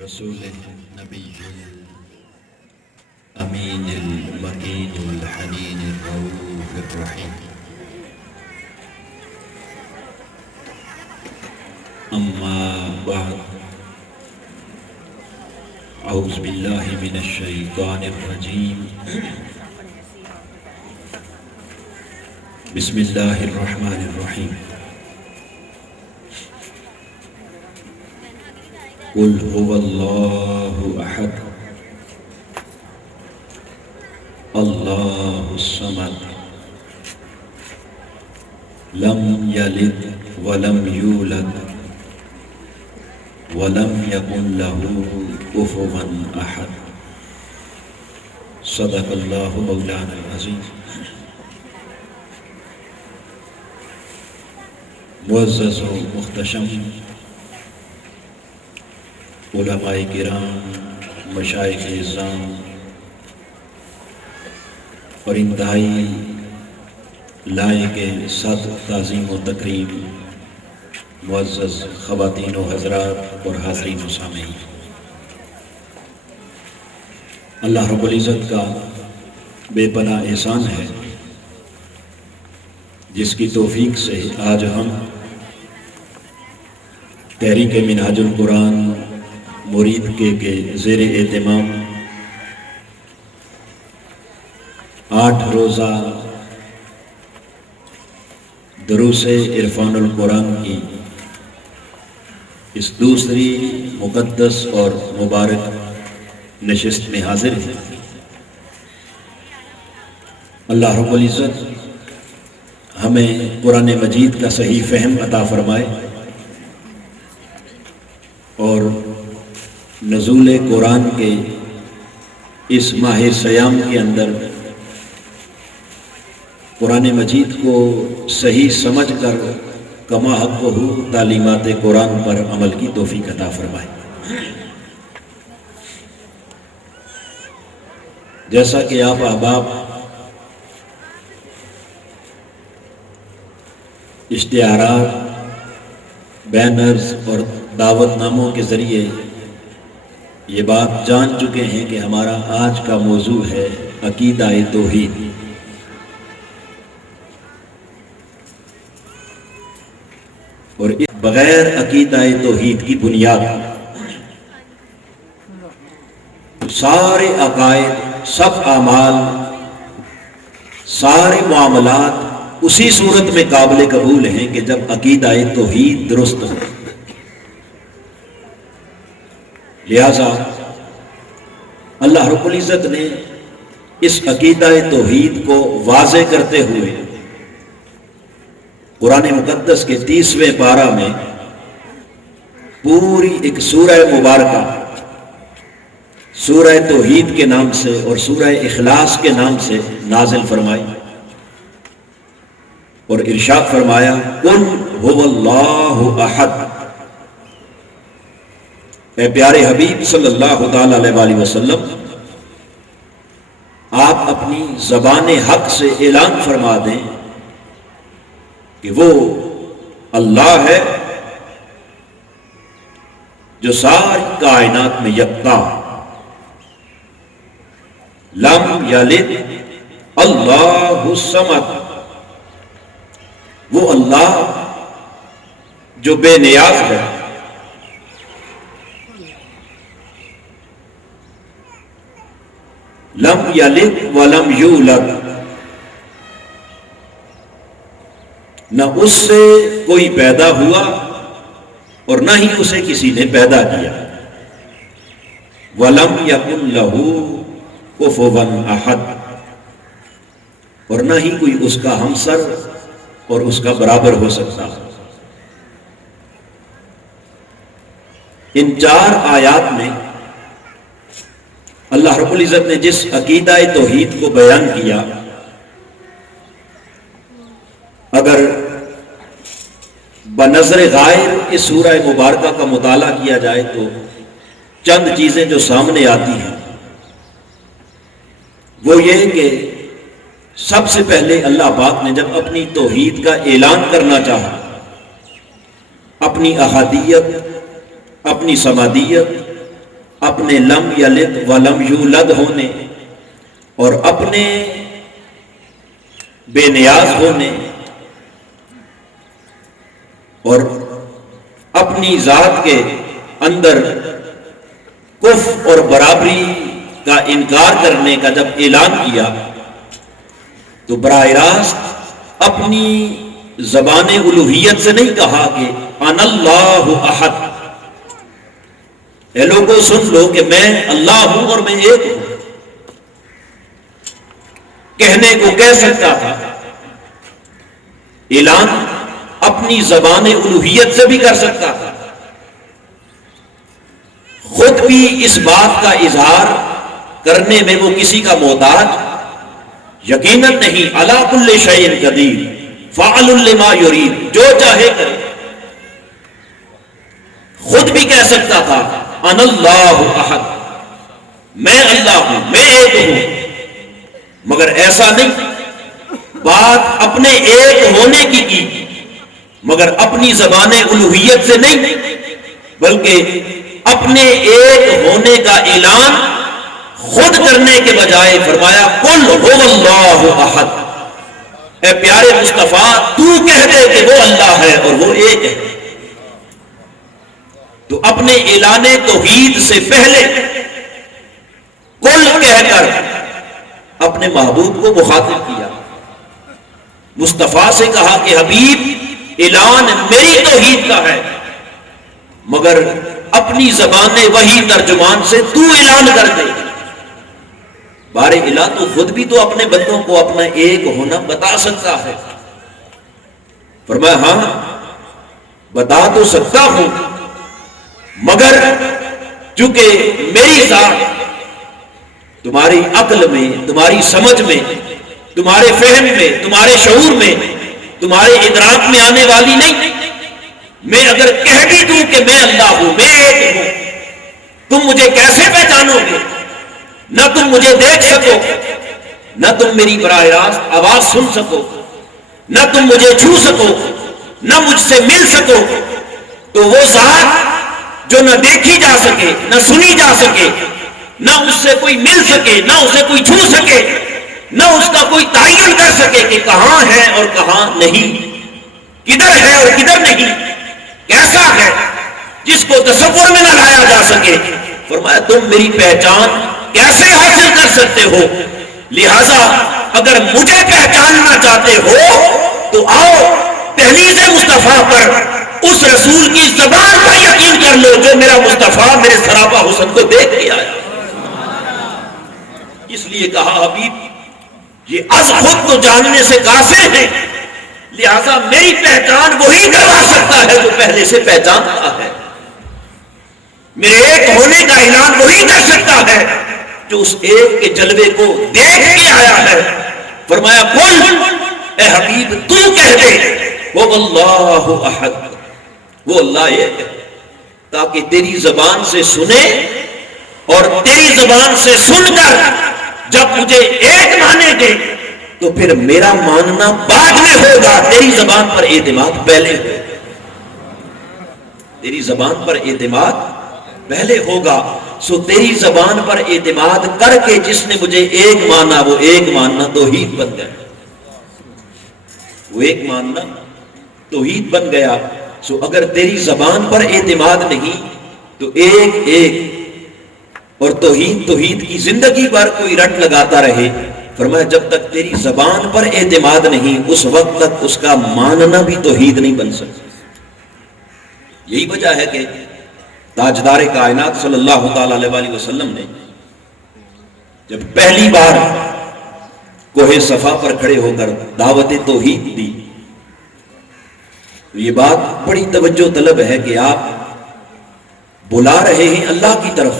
رسول نبی الامین المکین الحنین الرؤوف الرحیم اما بعد اعوذ باللہ من الشیطان الرجیم بسم اللہ الرحمن الرحیم قل هو اللہ احد اللہ الصمد لم یلد ولم یولد ولم یکن له کفوا احد صدق اللہ مولانا العظیم۔ معزز و محتشم علماء کرام، مشائخ اعظام اور انتہائی لائق صد تعظیم و تکریم معزز خواتین و حضرات اور حاضرین و سامعین، اللہ رب العزت کا بے پناہ احسان ہے جس کی توفیق سے آج ہم تحریک منہاج القرآن مرید کے زیر اہتمام 8 روزہ دروس عرفان القرآن کی اس دوسری مقدس اور مبارک نشست میں حاضر ہیں۔ اللہ رب العزت ہمیں قرآن مجید کا صحیح فہم عطا فرمائے اور نزول قرآن کے اس ماہ سیام کے اندر قرآن مجید کو صحیح سمجھ کر کما حق ہو تعلیمات قرآن پر عمل کی توفیق عطا فرمائے۔ جیسا کہ آپ احباب اشتہارات، بینرز اور دعوت ناموں کے ذریعے یہ بات جان چکے ہیں کہ ہمارا آج کا موضوع ہے عقیدہ توحید۔ اور اس بغیر عقیدہ توحید کی بنیاد سارے عقائد، سب اعمال، سارے معاملات اسی صورت میں قابل قبول ہیں کہ جب عقیدہ توحید درست ہو۔ لہذا اللہ رب العزت نے اس عقیدہ توحید کو واضح کرتے ہوئے قرآن مقدس کے 30ویں پارہ میں پوری ایک سورہ مبارکہ سورہ توحید کے نام سے اور سورہ اخلاص کے نام سے نازل فرمائی اور ارشاد فرمایا قل هو اللہ احد۔ اے پیارے حبیب صلی اللہ تعالی علیہ وسلم، آپ اپنی زبان حق سے اعلان فرما دیں کہ وہ اللہ ہے جو ساری کائنات میں یکتا، لم یلد اللہ الصمد، وہ اللہ جو بے نیاز ہے، لم یلد ولم یولد، نہ اس سے کوئی پیدا ہوا اور نہ ہی اسے کسی نے پیدا کیا، ولم یکن لہ کفوا احد، اور نہ ہی کوئی اس کا ہمسر اور اس کا برابر ہو سکتا۔ ان 4 آیات میں اللہ رب العزت نے جس عقیدہ توحید کو بیان کیا، اگر بنظر غائب اس سورہ مبارکہ کا مطالعہ کیا جائے تو چند چیزیں جو سامنے آتی ہیں وہ یہ کہ سب سے پہلے اللہ پاک نے جب اپنی توحید کا اعلان کرنا چاہا، اپنی احادیت، اپنی سمادیت اپنے لم یلد ولم یولد ہونے اور اپنے بے نیاز ہونے اور اپنی ذات کے اندر کفر اور برابری کا انکار کرنے کا جب اعلان کیا تو براہ راست اپنی زبان الوہیت سے نہیں کہا کہ انا اللہ احد، اے لوگوں سن لو کہ میں اللہ ہوں اور میں ایک ہوں، کہنے کو کہہ سکتا تھا، اعلان اپنی زبان الوہیت سے بھی کر سکتا تھا، خود بھی اس بات کا اظہار کرنے میں وہ کسی کا محتاج یقیناً نہیں، علی کل شیء قدیر فعل لما یرید، جو چاہے کرے۔ خود بھی کہہ سکتا تھا انا اللہ احد، میں اللہ ہوں، میں ایک ہوں، مگر ایسا نہیں، بات اپنے ایک ہونے کی مگر اپنی زبان الوہیت سے نہیں، بلکہ اپنے ایک ہونے کا اعلان خود کرنے کے بجائے فرمایا قل هو اللہ احد، اے پیارے مصطفیٰ تو کہہ دے کہ وہ اللہ ہے اور وہ ایک ہے۔ تو اپنے اعلان توحید سے پہلے قل کہہ کر اپنے محبوب کو مخاطب کیا، مصطفیٰ سے کہا کہ حبیب اعلان میری توحید کا ہے، مگر اپنی زبان وحی ترجمان سے تو اعلان کر دے۔ بار الہ تو خود بھی تو اپنے بندوں کو اپنا ایک ہونا بتا سکتا ہے۔ فرمایا ہاں بتا تو سکتا ہوں، مگر چونکہ میری ذات تمہاری عقل میں، تمہاری سمجھ میں، تمہارے فہم میں، تمہارے شعور میں، تمہارے ادراک میں آنے والی نہیں، میں اگر کہہ بھی دوں کہ میں اللہ ہوں، میں ایک ہوں، تم مجھے کیسے پہچانو گے؟ نہ تم مجھے دیکھ سکو، نہ تم میری براہ راست آواز سن سکو، نہ تم مجھے چھو سکو، نہ مجھ سے مل سکو۔ تو وہ ذات جو نہ دیکھی جا سکے، نہ سنی جا سکے، نہ اس سے کوئی مل سکے، نہ اسے کوئی چھو سکے، نہ اس کا کوئی تعین کر سکے کہ کہاں ہے اور کہاں نہیں، کدھر ہے اور کدھر نہیں، کیسا ہے، جس کو تصور میں نہ لایا جا سکے۔ فرمایا تم میری پہچان کیسے حاصل کر سکتے ہو؟ لہذا اگر مجھے پہچاننا چاہتے ہو تو آؤ دہلیز مصطفیٰ پر اس رسول کی زبان پر یقین کر لو جو میرا مصطفیٰ میرے سراپا حسن کو دیکھ کے آیا۔ اس لیے کہا حبیب یہ از خود تو جاننے سے قاصر ہے، لہذا میری پہچان وہی کروا سکتا ہے جو پہلے سے پہچانتا ہے، میرے ایک ہونے کا اعلان وہی کر سکتا ہے جو اس ایک کے جلوے کو دیکھ کے آیا ہے۔ فرمایا قل اے حبیب تو کہہ دے وہ اللہ احد، وہ اللہ ایک ہے، تاکہ تیری زبان سے سنے اور تیری زبان سے سن کر جب مجھے ایک مانے گے تو پھر میرا ماننا بعد میں ہوگا، تیری زبان پر اعتماد پہلے ہوگا، تیری زبان پر اعتماد پہلے ہوگا۔ سو تیری زبان پر اعتماد کر کے جس نے مجھے ایک مانا وہ ایک ماننا توحید بن گیا، وہ ایک ماننا توحید بن گیا۔ سو اگر تیری زبان پر اعتماد نہیں تو ایک ایک اور توحید کی زندگی پر کوئی رٹ لگاتا رہے۔ فرمایا جب تک تیری زبان پر اعتماد نہیں اس وقت تک اس کا ماننا بھی توحید نہیں بن سکتا۔ یہی وجہ ہے کہ تاجدار کائنات صلی اللہ تعالی علیہ وسلم نے جب پہلی بار کوہ صفا پر کھڑے ہو کر دعوت توحید دی تو یہ بات بڑی توجہ طلب ہے کہ آپ بلا رہے ہیں اللہ کی طرف،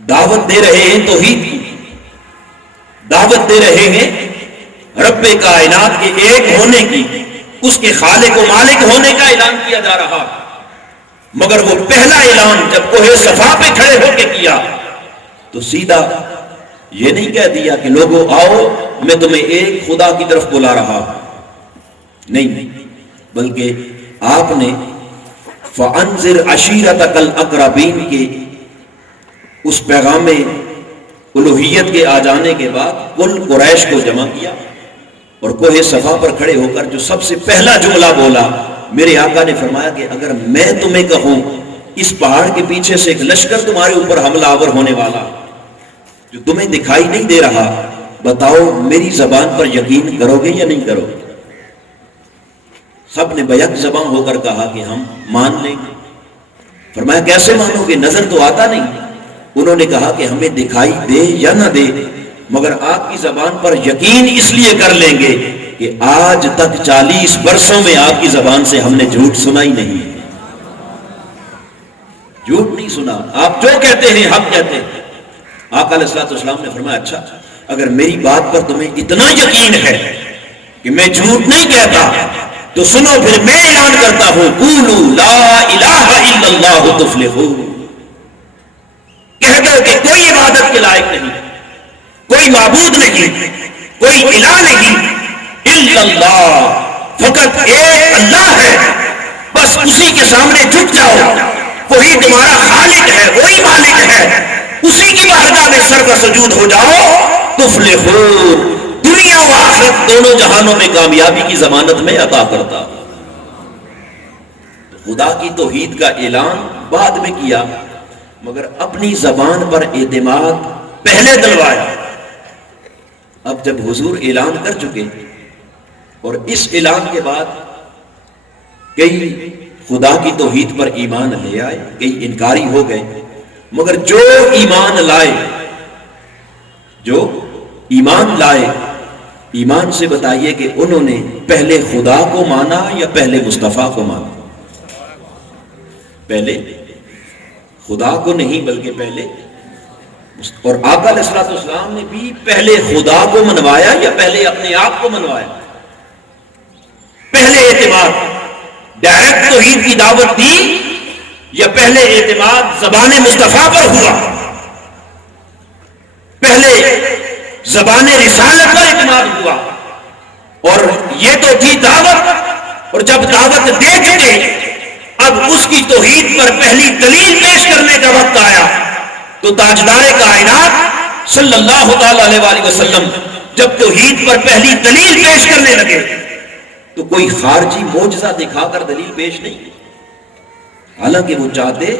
دعوت دے رہے ہیں توحید کی، دعوت دے رہے ہیں رب کائنات کے ایک ہونے کی، اس کے خالق و مالک ہونے کا اعلان کیا جا رہا، مگر وہ پہلا اعلان جب کوہ صفا پہ کھڑے ہو کے کیا تو سیدھا یہ نہیں کہہ دیا کہ لوگوں آؤ میں تمہیں ایک خدا کی طرف بلا رہا ہوں، نہیں، بلکہ آپ نے فَأَنذِرْ عَشِيرَتَكَ الْأَقْرَبِينَ کے اس پیغام الوہیت کے آ جانے کے بعد کل قریش کو جمع کیا اور کوہ صفا پر کھڑے ہو کر جو سب سے پہلا جملہ بولا، میرے آقا نے فرمایا کہ اگر میں تمہیں کہوں اس پہاڑ کے پیچھے سے ایک لشکر تمہارے اوپر حملہ آور ہونے والا جو تمہیں دکھائی نہیں دے رہا، بتاؤ میری زبان پر یقین کرو گے یا نہیں کرو گے؟ سب نے بیک زبان ہو کر کہا کہ ہم مان لیں گے۔ فرمایا کیسے مانو گے، نظر تو آتا نہیں۔ انہوں نے کہا کہ ہمیں دکھائی دے یا نہ دے، مگر آپ کی زبان پر یقین اس لیے کر لیں گے کہ آج تک 40 برسوں میں آپ کی زبان سے ہم نے جھوٹ سنا ہی نہیں، جھوٹ نہیں سنا، آپ جو کہتے ہیں ہم کہتے ہیں۔ آقا علیہ الصلوۃ والسلام نے فرمایا اچھا اگر میری بات پر تمہیں اتنا یقین ہے کہ میں جھوٹ نہیں کہتا تو سنو پھر میں اعلان کرتا ہوں، قولوا لا الہ الا اللہ تفلحوا، کہہ دو کہ کوئی عبادت کے لائق نہیں، کوئی معبود نہیں، کوئی الہ نہیں، الا اللہ، فقط ایک اللہ ہے، بس اسی کے سامنے جھک جاؤ، وہی تمہارا خالق ہے، وہی مالک ہے، اسی کی بارگاہ میں سر کا سجود ہو جاؤ، تفلحون، دنیا و آخرت دونوں جہانوں میں کامیابی کی ضمانت میں عطا کرتا۔ خدا کی توحید کا اعلان بعد میں کیا، مگر اپنی زبان پر اعتماد پہلے دلوایا۔ اب جب حضور اعلان کر چکے اور اس اعلان کے بعد کئی خدا کی توحید پر ایمان لے آئے، کئی انکاری ہو گئے، مگر جو ایمان لائے ایمان سے بتائیے کہ انہوں نے پہلے خدا کو مانا یا پہلے مصطفیٰ کو مانا؟ پہلے خدا کو نہیں بلکہ پہلے، اور آقا علیہ الصلوۃ والسلام نے بھی پہلے خدا کو منوایا یا پہلے اپنے آپ کو منوایا؟ پہلے اعتماد ڈائریکٹ توحید کی دعوت دی یا پہلے اعتماد زبان مصطفیٰ پر ہوا؟ پہلے زبان رسالت پر اعتماد ہوا، اور یہ تو تھی دعوت، اور جب دعوت دے چکے اب اس کی توحید پر پہلی دلیل پیش کرنے کا وقت آیا تو تاجدار کائنات صلی اللہ تعالی علیہ وآلہ وسلم جب توحید پر پہلی دلیل پیش کرنے لگے تو کوئی خارجی معجزہ دکھا کر دلیل پیش نہیں، حالانکہ وہ چاہتے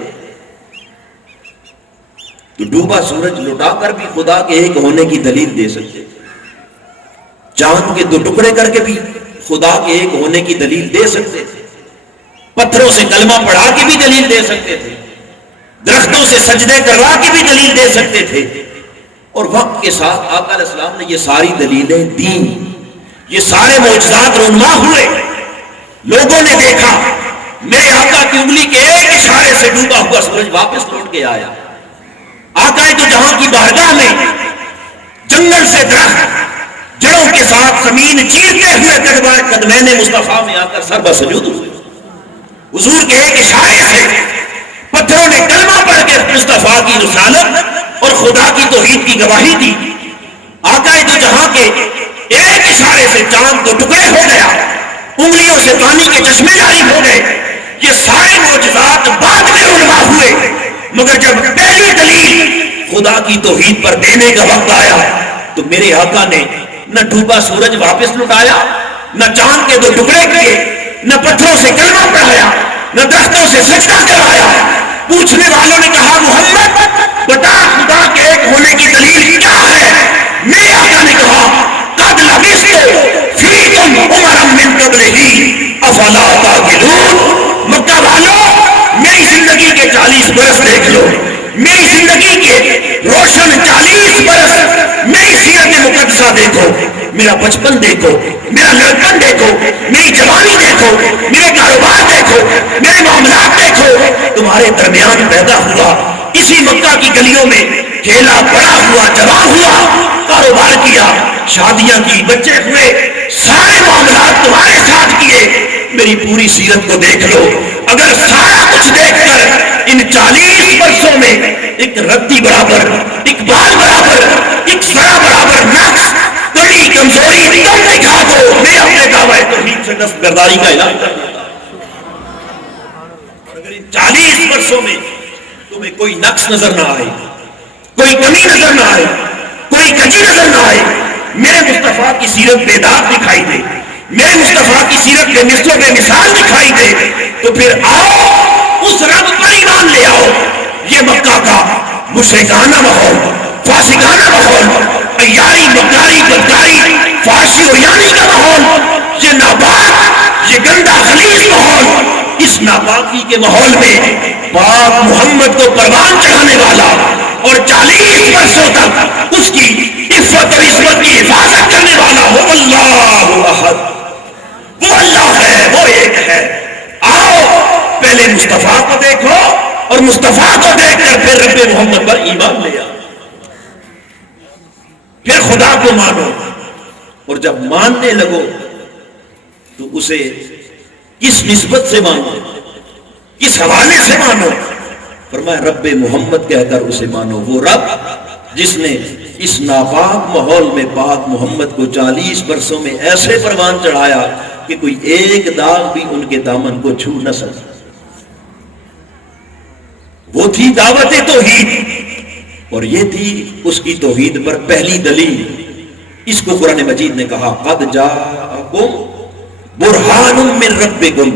تو ڈوبا سورج لٹا کر بھی خدا کے ایک ہونے کی دلیل دے سکتے، چاند کے 2 ٹکڑے کر کے بھی خدا کے ایک ہونے کی دلیل دے سکتے تھے، پتھروں سے کلمہ پڑھا کے بھی دلیل دے سکتے تھے، درختوں سے سجدے کروا کے بھی دلیل دے سکتے تھے، اور وقت کے ساتھ آقا علیہ السلام نے یہ ساری دلیلیں دیں، یہ سارے معجزات رونما ہوئے، لوگوں نے دیکھا، میرے آقا کی انگلی کے ایک اشارے سے ڈوبا ہوا سورج واپس لوٹ کے آیا۔ آقا تو جہاں کی بارگاہ میں جنگل سے درخت جڑوں کے ساتھ زمین چیرتے ہوئے قدمین مصطفیٰ میں آ کر سر بسجود ہوئے، حضور کے ایک اشارے سے پتھروں نے کلمہ پڑھ کے مصطفیٰ کی رسالت اور خدا کی توحید کی گواہی دی۔ آقا تو جہاں کے ایک اشارے سے چاند 2 ٹکڑے ہو گیا، انگلیوں سے پانی کے چشمے جاری ہو گئے، یہ سارے معجزات بعد میں رونما ہوئے، مگر جب پہلی دلیل خدا کی توحید پر دینے کا وقت آیا تو میرے آقا نے نہ ڈوبا سورج واپس لٹایا، نہ چاند کے 2 ٹکڑے کیے، نہ پتھروں سے کلمہ پڑھایا، نہ درختوں سے سجدہ کرایا۔ پوچھنے والوں نے کہا محمد بتا خدا کے ایک ہونے کی دلیل کیا ہے؟ میرے آقا نے کہا قد لبثت فیکم عمرا من قبلہ افلا تعقلون، مکہ والوں میری زندگی کے 40 برس دیکھ لو، میری زندگی کے روشن 40 برس، میری سیرت مقدسہ دیکھو، میرا بچپن دیکھو، میرا لڑکپن دیکھو، میری جوانی دیکھو، میرے کاروبار دیکھو، میرے معاملات دیکھو، تمہارے درمیان پیدا ہوا، اسی مکہ کی گلیوں میں کھیلا، بڑا ہوا، جوان ہوا، کاروبار کیا، شادیاں کی، بچے ہوئے، سارے معاملات تمہارے ساتھ کیے، میری پوری سیرت کو دیکھ لو، اگر سارا کچھ دیکھ کر ان 40 برسوں میں ایک ردی برابر، ایک بال برابر، ایک ذرا برابر نقص، کمی، کمزوری تم دکھا دو، میں اپنے دعوی توحید سے دستبرداری کا اعلان کر دیتا ہوں۔ اور اگر ان 40 برسوں میں تمہیں کوئی نقص نظر نہ آئے، کوئی کمی نظر نہ آئے، کوئی کجی نظر نہ آئے، میرے مصطفیٰ کی سیرت بے داغ دکھائی دے، میرے مصطفیٰ کی سیرت بے مثل و بے مثال دکھائی دے، تو پھر آؤ اس رب پر ایمان لے آؤ۔ یہ مکہ کا مشرکانہ ماحول، فاسقانہ ماحول، عیاری مکاری بدکاری فحاشی عریانی کا ماحول، یہ ناپاک، یہ گندا خلیص ماحول، اس ناپاکی کے ماحول میں پاک محمد کو پروان چڑھانے والا اور 40 برسوں تک اس کی عفت و عصمت کی حفاظت کرنے والا وہ اللہ احد، وہ اللہ ہے، وہ ایک ہے۔ آؤ پہلے مصطفیٰ کو دیکھو اور مصطفیٰ کو دیکھ کر پھر رب محمد پر ایمان لے آؤ، پھر خدا کو مانو، اور جب ماننے لگو تو اسے کس نسبت سے مانو، کس حوالے سے مانو؟ فرمایا رب محمد کہہ کر اسے مانو، وہ رب جس نے اس ناپاک ماحول میں پاک محمد کو 40 برسوں میں ایسے پروان چڑھایا کہ کوئی ایک داغ بھی ان کے دامن کو چھو نہ سکا۔ وہ تھی دعوت توحید، اور یہ تھی اس کی توحید پر پہلی دلیل۔ اس کو قرآن مجید نے کہا قد جاءکم برہان من ربکم،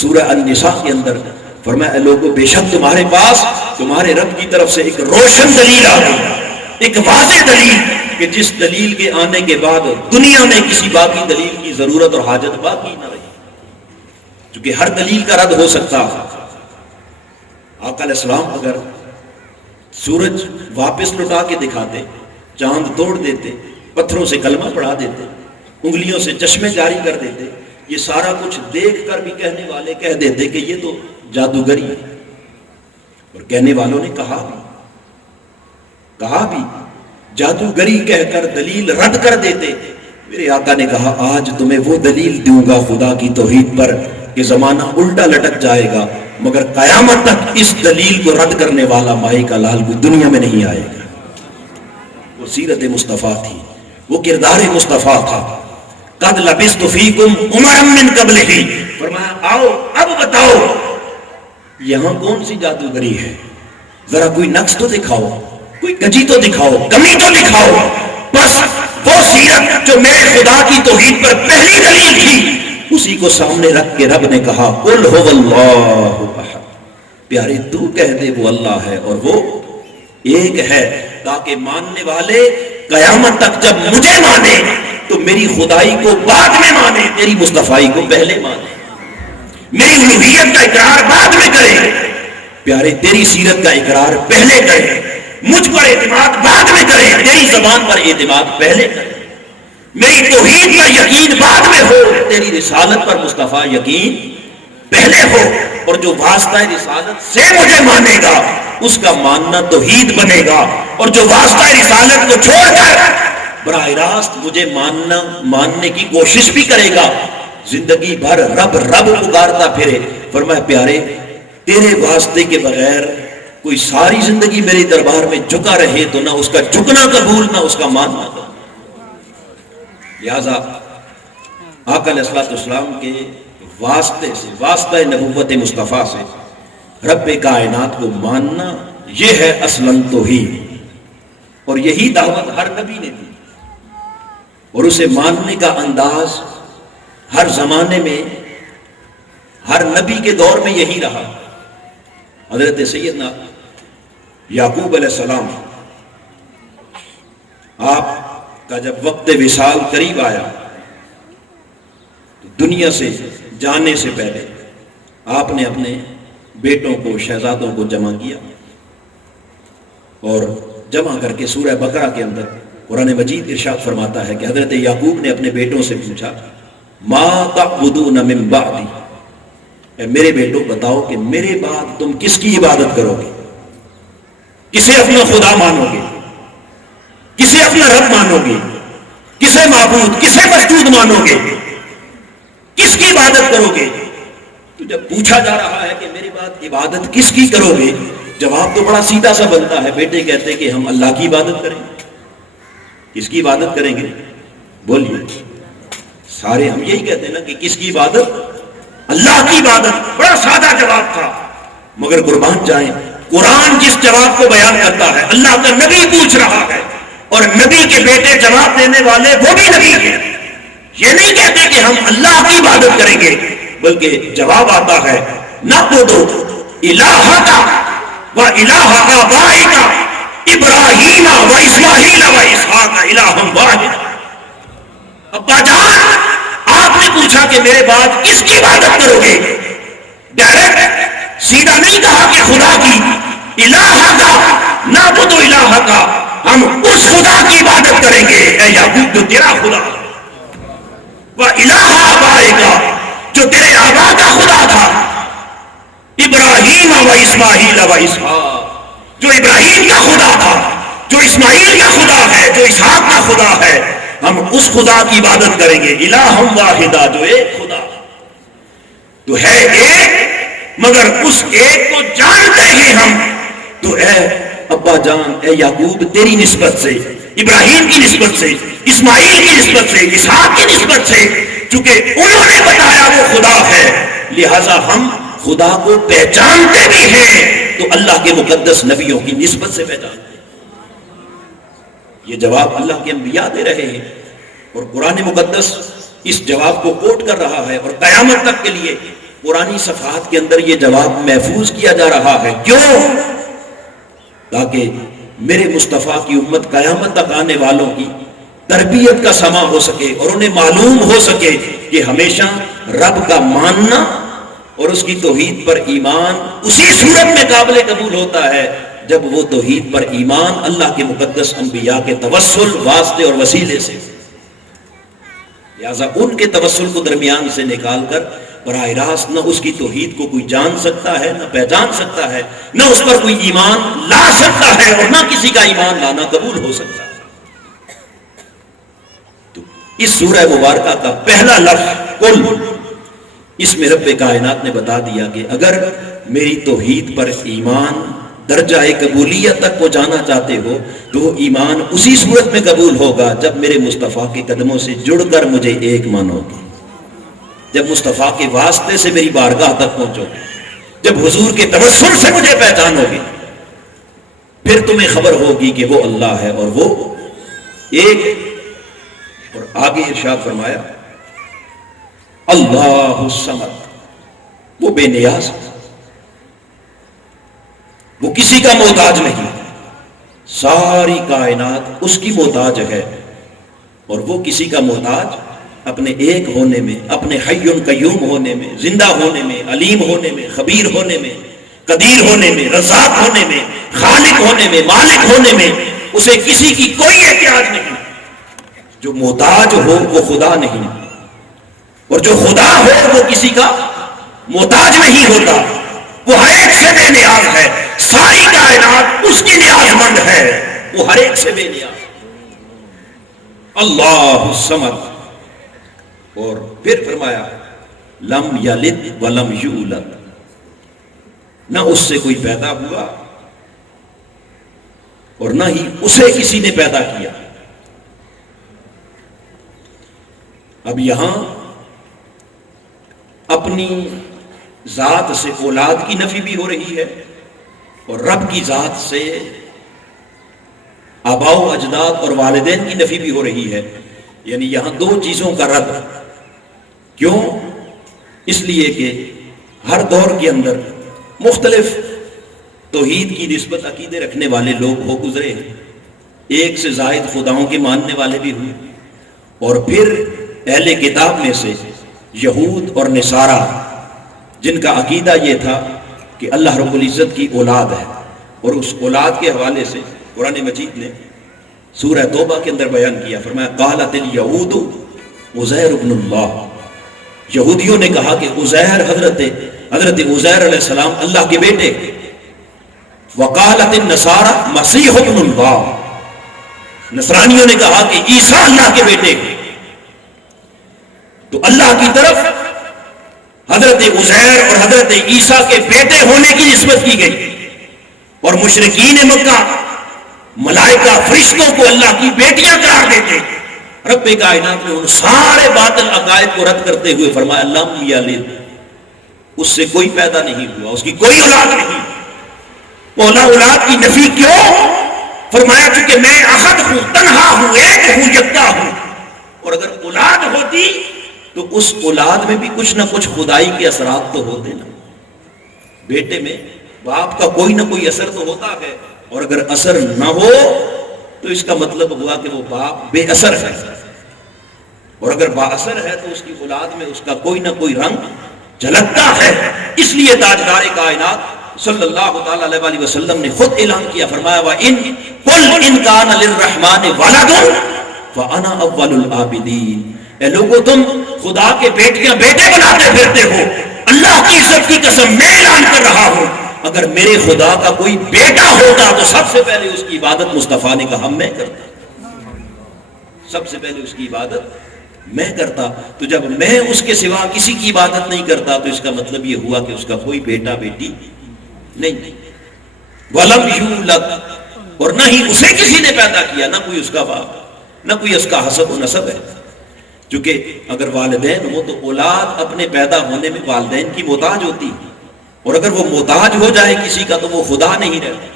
سورہ النساء کے اندر فرمایا اے لوگوں بے شک تمہارے پاس تمہارے رب کی طرف سے ایک روشن دلیل آ گئی، ایک واضح دلیل، کہ جس دلیل کے آنے کے بعد دنیا میں کسی باقی دلیل کی ضرورت اور حاجت باقی نہ رہی، کیونکہ ہر دلیل کا رد ہو سکتا۔ آقا علیہ السلام اگر سورج واپس لٹا کے دکھاتے، چاند توڑ دیتے، پتھروں سے کلمہ پڑھا دیتے، انگلیوں سے چشمے جاری کر دیتے، یہ سارا کچھ دیکھ کر بھی کہنے والے کہہ دیتے کہ یہ تو جادوگری ہے، اور کہنے والوں نے کہا بھی جادوگری کہہ کر دلیل رد کر دیتے۔ میرے آقا نے کہا آج تمہیں وہ دلیل دوں گا خدا کی توحید پر کہ زمانہ الٹا لٹک جائے گا، مگر قیامت تک اس دلیل کو رد کرنے والا مائی کا لال کوئی دنیا میں نہیں آئے گا۔ وہ سیرت مصطفیٰ تھی، وہ کردار مصطفیٰ تھا۔ قد لبثت فیکم عمرا من قبلہ، فرمایا آؤ اب بتاؤ یہاں کون سی جادوگری ہے، ذرا کوئی نقص تو دکھاؤ، کوئی کجی تو دکھاؤ، کمی تو دکھاؤ۔ بس وہ سیرت جو میرے خدا کی توحید پر پہلی دلیل تھی، اسی کو سامنے رکھ کے رب نے کہا قل هو اللہ احد، پیارے تو کہہ دے وہ اللہ ہے اور وہ ایک ہے، تاکہ ماننے والے قیامت تک جب مجھے مانے تو میری خدائی کو بعد میں مانے، میری مصطفائی کو پہلے مانے، میری الوہیت کا اقرار بعد میں کرے، پیارے تیری سیرت کا اقرار پہلے کرے، مجھ پر اعتماد بعد میں کرے، تیری زبان پر اعتماد پہلے کرے، میری توحید پر یقین بعد میں ہو، تیری رسالت پر مصطفیٰ یقین پہلے ہو، اور جو واسطہ رسالت سے مجھے مانے گا اس کا ماننا توحید بنے گا، اور جو واسطہ رسالت کو چھوڑ کر براہ راست مجھے ماننے کی کوشش بھی کرے گا، زندگی بھر رب رب پکارتا پھرے۔ فرمایا پیارے تیرے واسطے کے بغیر کوئی ساری زندگی میرے دربار میں جھکا رہے تو نہ اس کا جھکنا قبول نہ اس کا ماننا قبول۔ لہذا آقا علیہ السلام کے واسطے سے، واسطہ نبوت مصطفیٰ سے رب کائنات کو ماننا یہ ہے اصلاً توحید، اور یہی دعوت ہر نبی نے دی، اور اسے ماننے کا انداز ہر زمانے میں ہر نبی کے دور میں یہی رہا۔ حضرت سیدنا یعقوب علیہ السلام، آپ کا جب وقت وصال قریب آیا تو دنیا سے جانے سے پہلے آپ نے اپنے بیٹوں کو، شہزادوں کو جمع کیا، اور جمع کر کے سورہ بقرہ کے اندر قرآن مجید ارشاد فرماتا ہے کہ حضرت یعقوب نے اپنے بیٹوں سے پوچھا ما تعبدون من بعدی، اے میرے بیٹوں بتاؤ کہ میرے بعد تم کس کی عبادت کرو گے، کسے اپنا خدا مانو گے، کسے اپنا رب مانو گے، کسے معبود کسے مسجود مانو گے، کس کی عبادت کرو گے؟ تو جب پوچھا جا رہا ہے کہ میری بعد عبادت کس کی کرو گے، جواب تو بڑا سیدھا سا بنتا ہے، بیٹے کہتے کہ ہم اللہ کی عبادت کریں گے۔ کس کی عبادت کریں گے؟ بولیے، سارے ہم یہی کہتے ہیں نا کہ کس کی عبادت؟ اللہ کی عبادت۔ بڑا سادہ جواب تھا، مگر قربان جائیں قرآن جس جواب کو بیان کرتا ہے، اللہ کا نبی پوچھ رہا ہے، اور نبی کے بیٹے جواب دینے والے وہ بھی نبی ہیں. یہ نہیں کہتے کہ ہم اللہ کی عبادت کریں گے، بلکہ جواب آتا ہے نعبد الہک و الہ آبائک ابراہیم و اسماعیل و اسحاق الہ واحد. ابا جان، آپ نے پوچھا کہ میرے بعد کس کی عبادت کرو گے؟ ڈائریکٹ سیدھا نہیں کہا کہ خدا کی. الہ کا نعبد الہ کا، ہم اس خدا کی عبادت کریں گے اے یعقوب جو تیرا خدا، وہ الہ آبائک جو تیرے آبا کا خدا تھا، ابراہیم و اسماعیل و اسحاق جو ابراہیم کا خدا تھا، جو اسماعیل کا خدا ہے، جو اسحاق کا خدا ہے، ہم اس خدا کی عبادت کریں گے. الہ واحدہ، جو ایک خدا تو ہے ایک، مگر اس ایک کو جانتے ہیں ہم. تو اے ابا جان، اے یعقوب، تیری نسبت سے، ابراہیم کی نسبت سے، اسماعیل کی نسبت سے، اسحاق کی نسبت سے، چونکہ انہوں نے بتایا وہ خدا ہے، لہذا ہم خدا کو پہچانتے بھی ہیں، تو اللہ کے مقدس نبیوں کی نسبت سے پہچانتے ہیں. یہ جواب اللہ کے انبیاء دے رہے ہیں، اور قرآن مقدس اس جواب کو کوٹ کر رہا ہے، اور قیامت تک کے لیے قرآنی صفحات کے اندر یہ جواب محفوظ کیا جا رہا ہے. کیوں؟ تاکہ میرے مصطفیٰ کی امت قیامت تک آنے والوں کی تربیت کا سما ہو سکے، اور انہیں معلوم ہو سکے کہ ہمیشہ رب کا ماننا اور اس کی توحید پر ایمان اسی صورت میں قابل قبول ہوتا ہے جب وہ توحید پر ایمان اللہ کے مقدس انبیاء کے توسل، واسطے اور وسیلے سے. لہذا ان کے توسل کو درمیان سے نکال کر براہ راست نہ اس کی توحید کو کوئی جان سکتا ہے، نہ پہچان سکتا ہے، نہ اس پر کوئی ایمان لا سکتا ہے، اور نہ کسی کا ایمان لانا قبول ہو سکتا ہے. تو اس سورہ مبارکہ کا پہلا لفظ کل، اس میں رب کائنات نے بتا دیا کہ اگر میری توحید پر ایمان درجہ قبولیت تک پہنچانا چاہتے ہو تو وہ ایمان اسی صورت میں قبول ہوگا جب میرے مصطفیٰ کے قدموں سے جڑ کر مجھے ایک مانو گے، جب مصطفیٰ کے واسطے سے میری بارگاہ تک پہنچو گے، جب حضور کے توسل سے مجھے پہچانو گے، پھر تمہیں خبر ہوگی کہ وہ اللہ ہے اور وہ ایک. اور آگے ارشاد فرمایا اللہ الصمد، وہ بے نیاز، وہ کسی کا محتاج نہیں، ساری کائنات اس کی محتاج ہے، اور وہ کسی کا محتاج اپنے ایک ہونے میں، اپنے حی قیوم ہونے میں، زندہ ہونے میں، علیم ہونے میں، خبیر ہونے میں، قدیر ہونے میں، رزاق ہونے میں، خالق ہونے میں، مالک ہونے میں اسے کسی کی کوئی احتیاج نہیں. جو محتاج ہو وہ خدا نہیں، اور جو خدا ہو وہ کسی کا محتاج نہیں ہوتا. وہ ہر ایک سے بے نیاز ہے، ساری کائنات اس کی نیاز مند ہے، وہ ہر ایک سے بے نیاز. اللہ الصمد. اور پھر فرمایا لم یلد ولم یولد، نہ اس سے کوئی پیدا ہوا اور نہ ہی اسے کسی نے پیدا کیا. اب یہاں اپنی ذات سے اولاد کی نفی بھی ہو رہی ہے، اور رب کی ذات سے آباء و اجداد اور والدین کی نفی بھی ہو رہی ہے. یعنی یہاں دو چیزوں کا رد. کیوں؟ اس لیے کہ ہر دور کے اندر مختلف توحید کی نسبت عقیدے رکھنے والے لوگ ہو گزرے ہیں. ایک سے زائد خداؤں کے ماننے والے بھی ہوئے، اور پھر اہل کتاب میں سے یہود اور نصارہ جن کا عقیدہ یہ تھا کہ اللہ رب العزت کی اولاد ہے، اور اس اولاد کے حوالے سے قرآن مجید نے سورہ توبہ کے اندر بیان کیا. فرمایا قالت الیہود عزیر ابن اللہ، یہودیوں نے کہا کہ عزیر حضرت عزیر علیہ السلام اللہ کے بیٹے. وقالت النصارى مسیح ابن اللہ، نصرانیوں نے کہا کہ عیسیٰ اللہ کے بیٹے. تو اللہ کی طرف حضرت عزیر اور حضرت عیسیٰ کے بیٹے ہونے کی نسبت کی گئی، اور مشرکین مکہ ملائکہ فرشتوں کو اللہ کی بیٹیاں قرار دیتے. رب کائنات نے ان سارے باطل عقائد کو رد کرتے ہوئے فرمایا لم یلد، اس سے کوئی پیدا نہیں ہوا، اس کی کوئی اولاد نہیں. مولا اولاد کی نفی کیوں؟ فرمایا چونکہ میں احد ہوں، تنہا ہوں، ایک ہوں، یکتا ہوں. اور اگر اولاد ہوتی تو اس اولاد میں بھی کچھ نہ کچھ خدائی کے اثرات تو ہوتے نا. بیٹے میں باپ کا کوئی نہ کوئی اثر تو ہوتا ہے، اور اگر اثر نہ ہو تو اس کا مطلب ہوا کہ وہ باپ بے اثر ہے، اور اگر با اثر ہے تو اس کی اولاد میں اس کا کوئی نہ کوئی رنگ جھلکتا ہے. اس لیے تاجدار کائنات صلی اللہ تعالی علیہ وآلہ وسلم نے خود اعلان کیا، فرمایا قُلْ إِنْ كَانَ لِلرَّحْمَنِ وَلَدٌ فَأَنَا أَوَّلُ الْعَابِدِينَ. اے لوگو تم خدا کے بیٹیاں بیٹے بناتے پھرتے ہو، اللہ کی عزت کی قسم میں اعلان کر رہا ہوں اگر میرے خدا کا کوئی بیٹا ہوتا تو سب سے پہلے اس کی عبادت مصطفیٰ نے کہا میں کرتا، سب سے پہلے اس کی عبادت میں کرتا. تو جب میں اس کے سوا کسی کی عبادت نہیں کرتا تو اس کا مطلب یہ ہوا کہ اس کا کوئی بیٹا بیٹی نہیں. وَلَمْ يُولَدْ، اور نہ ہی اسے کسی نے پیدا کیا، نہ کوئی اس کا باپ، نہ کوئی اس کا حسب و نسب ہے. چونکہ اگر والدین ہو تو اولاد اپنے پیدا ہونے میں والدین کی محتاج ہوتی ہے، اور اگر وہ محتاج ہو جائے کسی کا تو وہ خدا نہیں رہتا.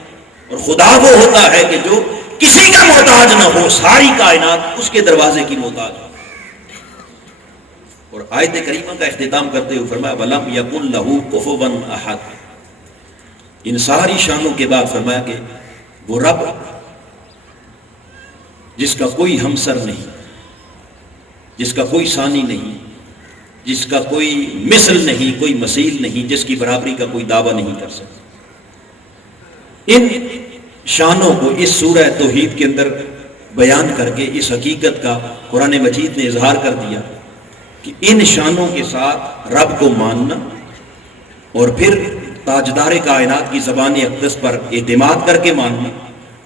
اور خدا وہ ہوتا ہے کہ جو کسی کا محتاج نہ ہو، ساری کائنات اس کے دروازے کی محتاج ہو. اور آیت کریمہ کا اختتام کرتے ہوئے فرمایا وَلَمْ يَكُنْ لَهُ كُفُوًا أَحَدٌ. ان ساری شانوں کے بعد فرمایا کہ وہ رب جس کا کوئی ہمسر نہیں، جس کا کوئی ثانی نہیں، جس کا کوئی مثل نہیں، کوئی مثیل نہیں، جس کی برابری کا کوئی دعویٰ نہیں کر سکتا. ان شانوں کو اس سورہ توحید کے اندر بیان کر کے اس حقیقت کا قرآن مجید نے اظہار کر دیا کہ ان شانوں کے ساتھ رب کو ماننا اور پھر تاجدار کائنات کی زبان اقدس پر اعتماد کر کے ماننا،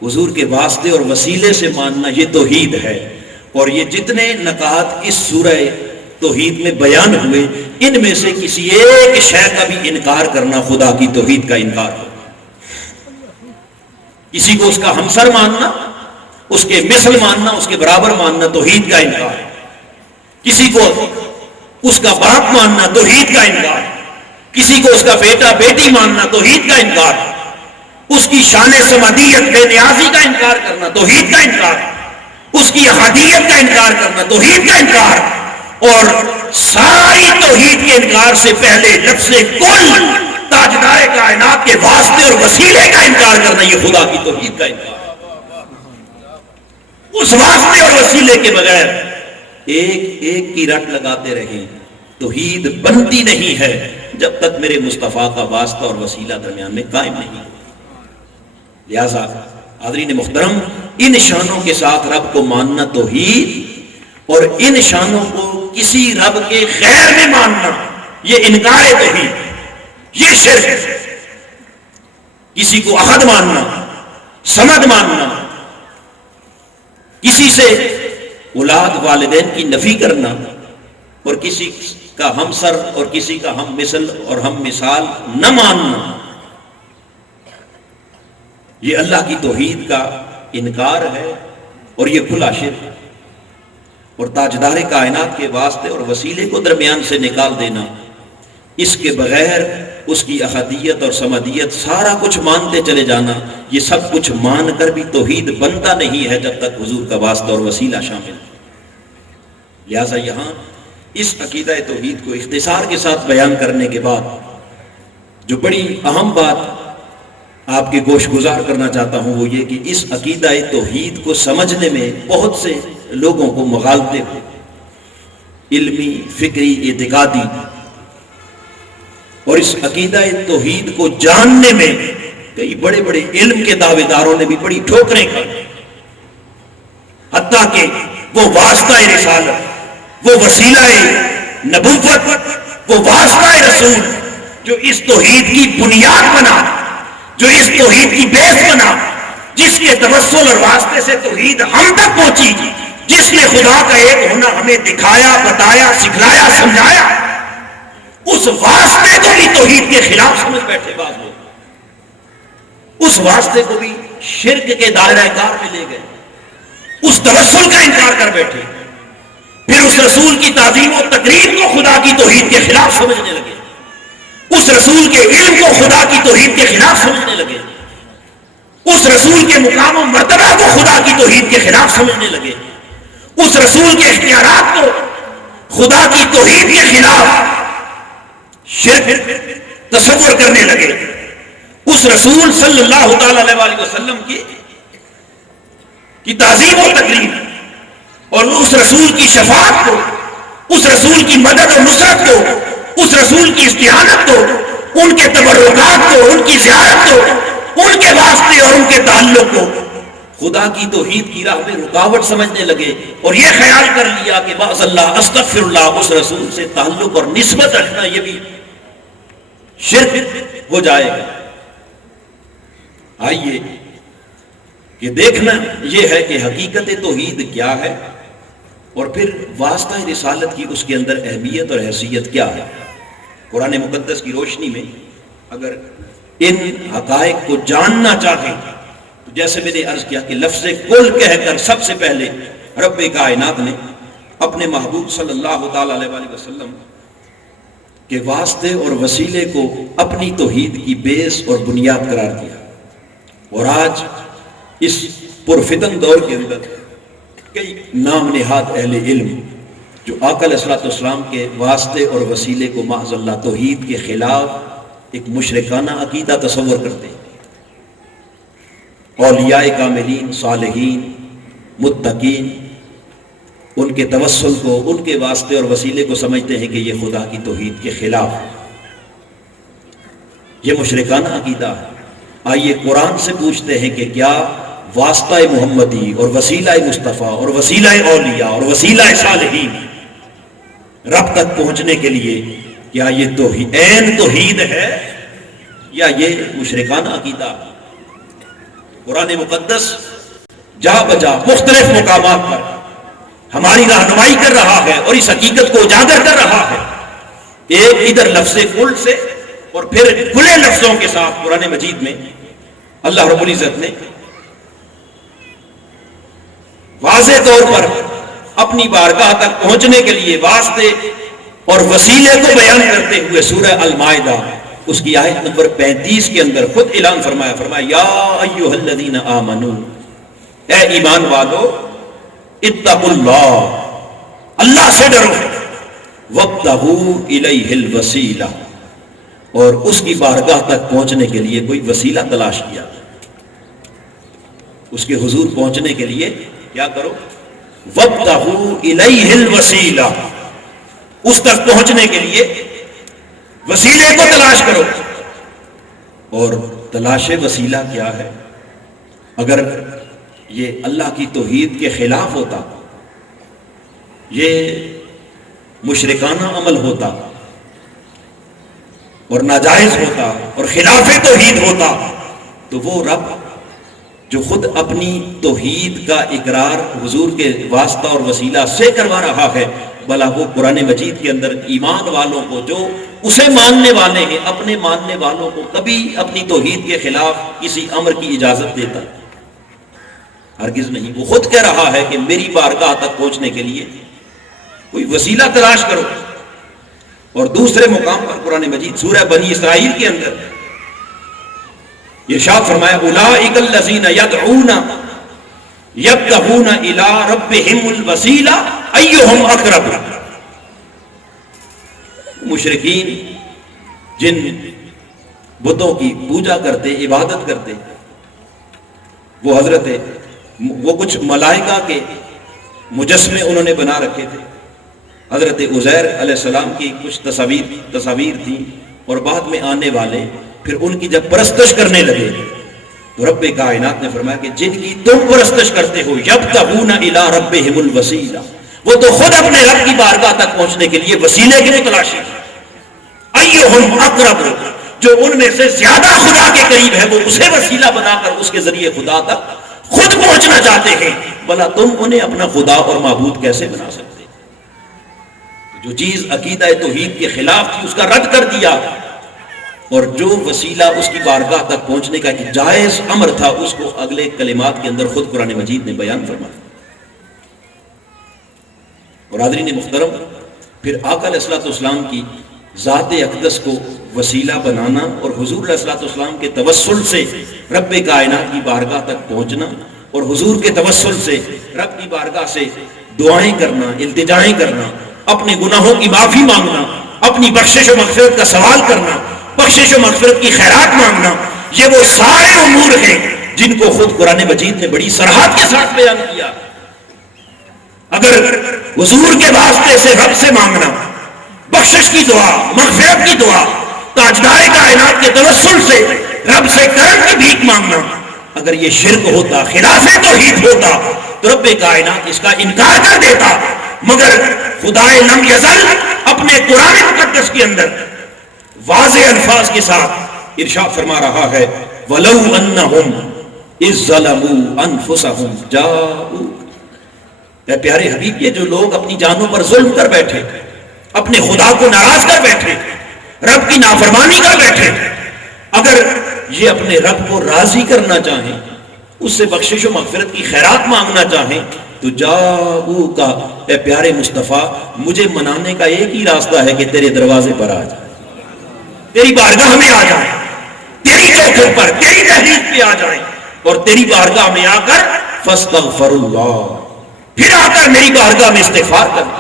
حضور کے واسطے اور وسیلے سے ماننا، یہ توحید ہے. اور یہ جتنے نکات اس سورہ توحید میں بیان ہوئے ان میں سے کسی ایک شے کا بھی انکار کرنا خدا کی توحید کا انکار ہو. کسی کو اس کا ہمسر ماننا، اس کے مثل ماننا، اس کے برابر ماننا توحید کا انکار. کسی کو اس کا باپ ماننا توحید کا انکار. کسی کو اس کا بیٹا بیٹی ماننا توحید کا انکار. اس کی شان سمدیت بے نیازی کا انکار کرنا توحید کا انکار. اس کی احادیت کا انکار کرنا توحید کا انکار. اور ساری توحید کے انکار سے پہلے لفظ کل تاجدار کائنات کے واسطے اور وسیلے کا انکار کرنا، یہ خدا کی توحید کا انکار. اس واسطے اور وسیلے کے بغیر ایک ایک کی رٹ لگاتے رہیں، توحید بنتی نہیں ہے جب تک میرے مصطفیٰ کا واسطہ اور وسیلہ درمیان میں قائم نہیں. لہذا حاضرین محترم، ان شانوں کے ساتھ رب کو ماننا توحید، اور ان شانوں کو کسی رب کے غیر میں ماننا یہ انکار توحید، یہ شرک. کسی کو احد ماننا، صمد ماننا، کسی سے اولاد والدین کی نفی کرنا، اور کسی کا ہمسر اور کسی کا ہم مثل اور ہم مثال نہ ماننا، یہ اللہ کی توحید کا انکار ہے اور یہ کھلا شرک ہے. اور تاجدار کائنات کے واسطے اور وسیلے کو درمیان سے نکال دینا، اس کے بغیر اس کی احدیت اور سمدیت سارا کچھ مانتے چلے جانا، یہ سب کچھ مان کر بھی توحید بنتا نہیں ہے جب تک حضور کا واسطہ اور وسیلہ شامل ہے. لہذا یہاں اس عقیدہ توحید کو اختصار کے ساتھ بیان کرنے کے بعد جو بڑی اہم بات آپ کے گوش گزار کرنا چاہتا ہوں وہ یہ کہ اس عقیدہ توحید کو سمجھنے میں بہت سے لوگوں کو مغالطے ہوئے، علمی، فکری، اعتقادی. اور اس عقیدہ توحید کو جاننے میں کئی بڑے بڑے علم کے دعوے داروں نے بھی بڑی ٹھوکریں کھائی، حتیٰ کہ وہ واسطہ رسالت، وہ وسیلہ نبوت، وہ واسطہ رسول جو اس توحید کی بنیاد بنا، جو اس توحید کی بیس بنا، جس کے توسل اور واسطے سے توحید ہم تک پہنچی، جس نے خدا کا ایک ہونا ہمیں دکھایا، بتایا، سکھلایا، سمجھایا، اس واسطے کو بھی توحید کے خلاف سمجھ بیٹھے بعض لوگ، اس واسطے کو بھی شرک کے دائرہ کار میں لے گئے، اس توسل کا انکار کر بیٹھے، پھر اس رسول کی تعظیم و تقریم کو خدا کی توحید کے خلاف سمجھنے لگے، اس رسول کے علم کو خدا کی توحید کے خلاف سمجھنے لگے، اس رسول کے مقام و مرتبہ کو خدا کی توحید کے خلاف سمجھنے لگے، اس رسول کے اختیارات کو خدا کی توحید کے خلاف شرک تصور کرنے لگے، اس رسول صلی اللہ تعالی علیہ وسلم کی تعظیم و تکریم اور اس رسول کی شفاعت کو، اس رسول کی مدد و نصرت کو، اس رسول کی استعانت کو، ان کے تبرکات کو، ان کی زیارت کو، ان کے واسطے اور ان کے تعلق کو خدا کی توحید کی راہ میں رکاوٹ سمجھنے لگے، اور یہ خیال کر لیا کہ باذ اللہ استغفر اللہ، اس رسول سے تعلق اور نسبت رکھنا یہ بھی شرک ہو جائے گا۔ آئیے کہ دیکھنا یہ ہے کہ حقیقت توحید کیا ہے، اور پھر واسطہ رسالت کی اس کے اندر اہمیت اور حیثیت کیا ہے۔ قرآن مقدس کی روشنی میں اگر ان حقائق کو جاننا چاہیں تو جیسے میں نے عرض کیا کہ لفظ کل کہہ کر سب سے پہلے رب کائنات نے اپنے محبوب صلی اللہ تعالی علیہ وآلہ وسلم کے واسطے اور وسیلے کو اپنی توحید کی بیس اور بنیاد قرار دیا، اور آج اس پرفتن دور کے اندر کئی نام نہاد اہل علم جو آقا علیہ الصلوۃ والسلام کے واسطے اور وسیلے کو معاذ اللہ توحید کے خلاف ایک مشرکانہ عقیدہ تصور کرتے ہیں، اولیاء کاملین، صالحین، متقین، ان کے توسل کو، ان کے واسطے اور وسیلے کو سمجھتے ہیں کہ یہ خدا کی توحید کے خلاف ہے، یہ مشرکانہ عقیدہ ہے۔ آئیے قرآن سے پوچھتے ہیں کہ کیا واسطہ محمدی اور وسیلہ مصطفیٰ اور وسیلہ اولیاء اور وسیلہ صالحین رب تک پہنچنے کے لیے کیا یہ توحید عین توحید ہے یا یہ مشرکانہ عقیدہ ہے؟ قرآن مقدس جا بجا مختلف مقامات پر ہماری رہنمائی کر رہا ہے اور اس حقیقت کو اجاگر کر رہا ہے، ایک ادھر لفظ کل سے اور پھر کھلے لفظوں کے ساتھ قرآن مجید میں اللہ رب العزت نے واضح طور پر اپنی بارگاہ تک پہنچنے کے لیے واسطے اور وسیلے کو بیان کرتے ہوئے سورہ المائدہ اس کی آیت نمبر 35 کے اندر خود اعلان فرمایا یا ایھا الذین آمنو، اے ایمان والو، اتقوا اللہ، اللہ سے ڈرو، وابتغوا الیہ الوسیلہ، اور اس کی بارگاہ تک پہنچنے کے لیے کوئی وسیلہ تلاش کیا، اس کے حضور پہنچنے کے لیے کیا کرو، وابتغوا الیہ الوسیلہ، اس تک پہنچنے کے لیے وسیلے کو تلاش کرو۔ اور تلاش وسیلہ کیا ہے؟ اگر یہ اللہ کی توحید کے خلاف ہوتا، یہ مشرکانہ عمل ہوتا اور ناجائز ہوتا اور خلاف توحید ہوتا، تو وہ رب جو خود اپنی توحید کا اقرار حضور کے واسطہ اور وسیلہ سے کروا رہا ہے، بھلا وہ قرآن مجید کے اندر ایمان والوں کو جو اسے ماننے والے ہیں، اپنے ماننے والوں کو کبھی اپنی توحید کے خلاف کسی امر کی اجازت دیتا؟ ہرگز نہیں۔ وہ خود کہہ رہا ہے کہ میری بارگاہ تک پہنچنے کے لیے کوئی وسیلہ تلاش کرو۔ اور دوسرے مقام پر قرآن مجید سورہ بنی اسرائیل کے اندر ارشاد فرمایا اولئک الذین یدعون یبتغون الی ربہم الوسیلہ ایہم اقرب۔ مشرکین جن بتوں کی پوجا کرتے، عبادت کرتے، وہ کچھ ملائکہ کے مجسمے انہوں نے بنا رکھے تھے، حضرت عزیر علیہ السلام کی کچھ تصاویر تھیں، اور بعد میں آنے والے پھر ان کی جب پرستش کرنے لگے تو رب کائنات نے فرمایا کہ جن کی تم پرستش کرتے ہو یبتغون الی ربہم الوسیلہ، وہ تو خود اپنے رب کی بارگاہ تک پہنچنے کے لیے وسیلے کی تلاشی ہے۔ ایہم اقرب، جو ان میں سے زیادہ خدا کے قریب ہے وہ اسے وسیلہ بنا کر اس کے ذریعے خدا تک خود پہنچنا چاہتے ہیں، بھلا تم انہیں اپنا خدا اور معبود کیسے بنا سکتے؟ جو چیز عقیدہ توحید کے خلاف تھی اس کا رد کر دیا، اور جو وسیلہ اس کی بارگاہ تک پہنچنے کا ایک جائز امر تھا اس کو اگلے کلمات کے اندر خود قرآن مجید نے بیان فرمایا۔ اور حاضرین محترم، پھر آقا علیہ الصلوۃ والسلام کی ذات اقدس کو وسیلہ بنانا اور حضور علیہ الصلوۃ والسلام کے توسل سے رب کائنات کی بارگاہ تک پہنچنا اور حضور کے توسل سے رب کی بارگاہ سے دعائیں کرنا، التجائیں کرنا، اپنے گناہوں کی معافی مانگنا، اپنی بخشش و مغفرت کا سوال کرنا، بخشش و مغفرت کی خیرات مانگنا، یہ وہ سارے امور ہیں جن کو خود قرآن مجید نے بڑی صراحت کے ساتھ بیان کیا۔ اگر حضور کے واسطے سے رب سے مانگنا، بخشش کی دعا، مغفرت کی دعا، تاجدار کائنات کے توسل سے رب سے کرم کی بھیک مانگنا، اگر یہ شرک ہوتا، خلاف توحید ہوتا تو رب کائنات اس کا انکار کر دیتا۔ مگر خدائے لم یزل اپنے قرآن مقدس کے اندر واضح الفاظ کے ساتھ ارشاد فرما رہا ہے وَلَوْ أَنَّهُمْ إِذْ ظَلَمُوا أَنفُسَهُمْ جَاءُوا۔ اے پیارے حبیب، یہ جو لوگ اپنی جانوں پر ظلم کر بیٹھے، اپنے خدا کو ناراض کر بیٹھے، رب کی نافرمانی کر بیٹھے، اگر یہ اپنے رب کو راضی کرنا چاہیں، اس سے بخشش و مغفرت کی خیرات مانگنا چاہیں تو جاؤ کا، اے پیارے مصطفیٰ، مجھے منانے کا ایک ہی راستہ ہے کہ تیرے دروازے پر آ جائیں، تیری بارگاہ میں آ جائیں، تیری چوکھٹ پر، تیری دہلیز پہ آ جائیں اور تیری بارگاہ میں آ کر فاستغفر اللہ، پھر آ کر میری بارگاہ میں استغفار کریں،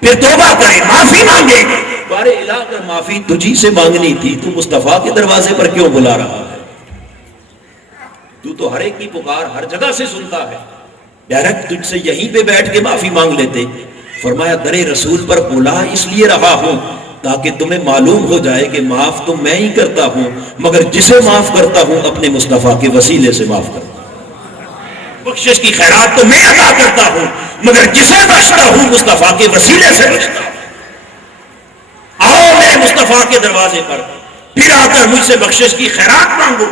پھر توبہ کریں، معافی مانگیں۔ بارے الہ کر معافی تجھی سے مانگنی تھی، تو مصطفیٰ کے دروازے پر کیوں بلا رہا ہے؟ تو ہر ایک کی پکار ہر جگہ سے سنتا ہے، ڈائریکٹ تجھ سے یہیں پہ بیٹھ کے معافی مانگ لیتے۔ فرمایا در رسول پر بلا اس لیے رہا ہوں تاکہ تمہیں معلوم ہو جائے کہ معاف تو میں ہی کرتا ہوں، مگر جسے معاف کرتا ہوں اپنے مصطفیٰ کے وسیلے سے معاف کرتا ہوں۔ بخشش کی خیرات تو میں عطا کرتا ہوں، مگر جسے بخشتا ہوں مصطفیٰ کے وسیلے سے بخشتا ہوں۔ آؤ میرے مصطفیٰ کے دروازے پر، پھر آ کر مجھ سے بخشش کی خیرات مانگو،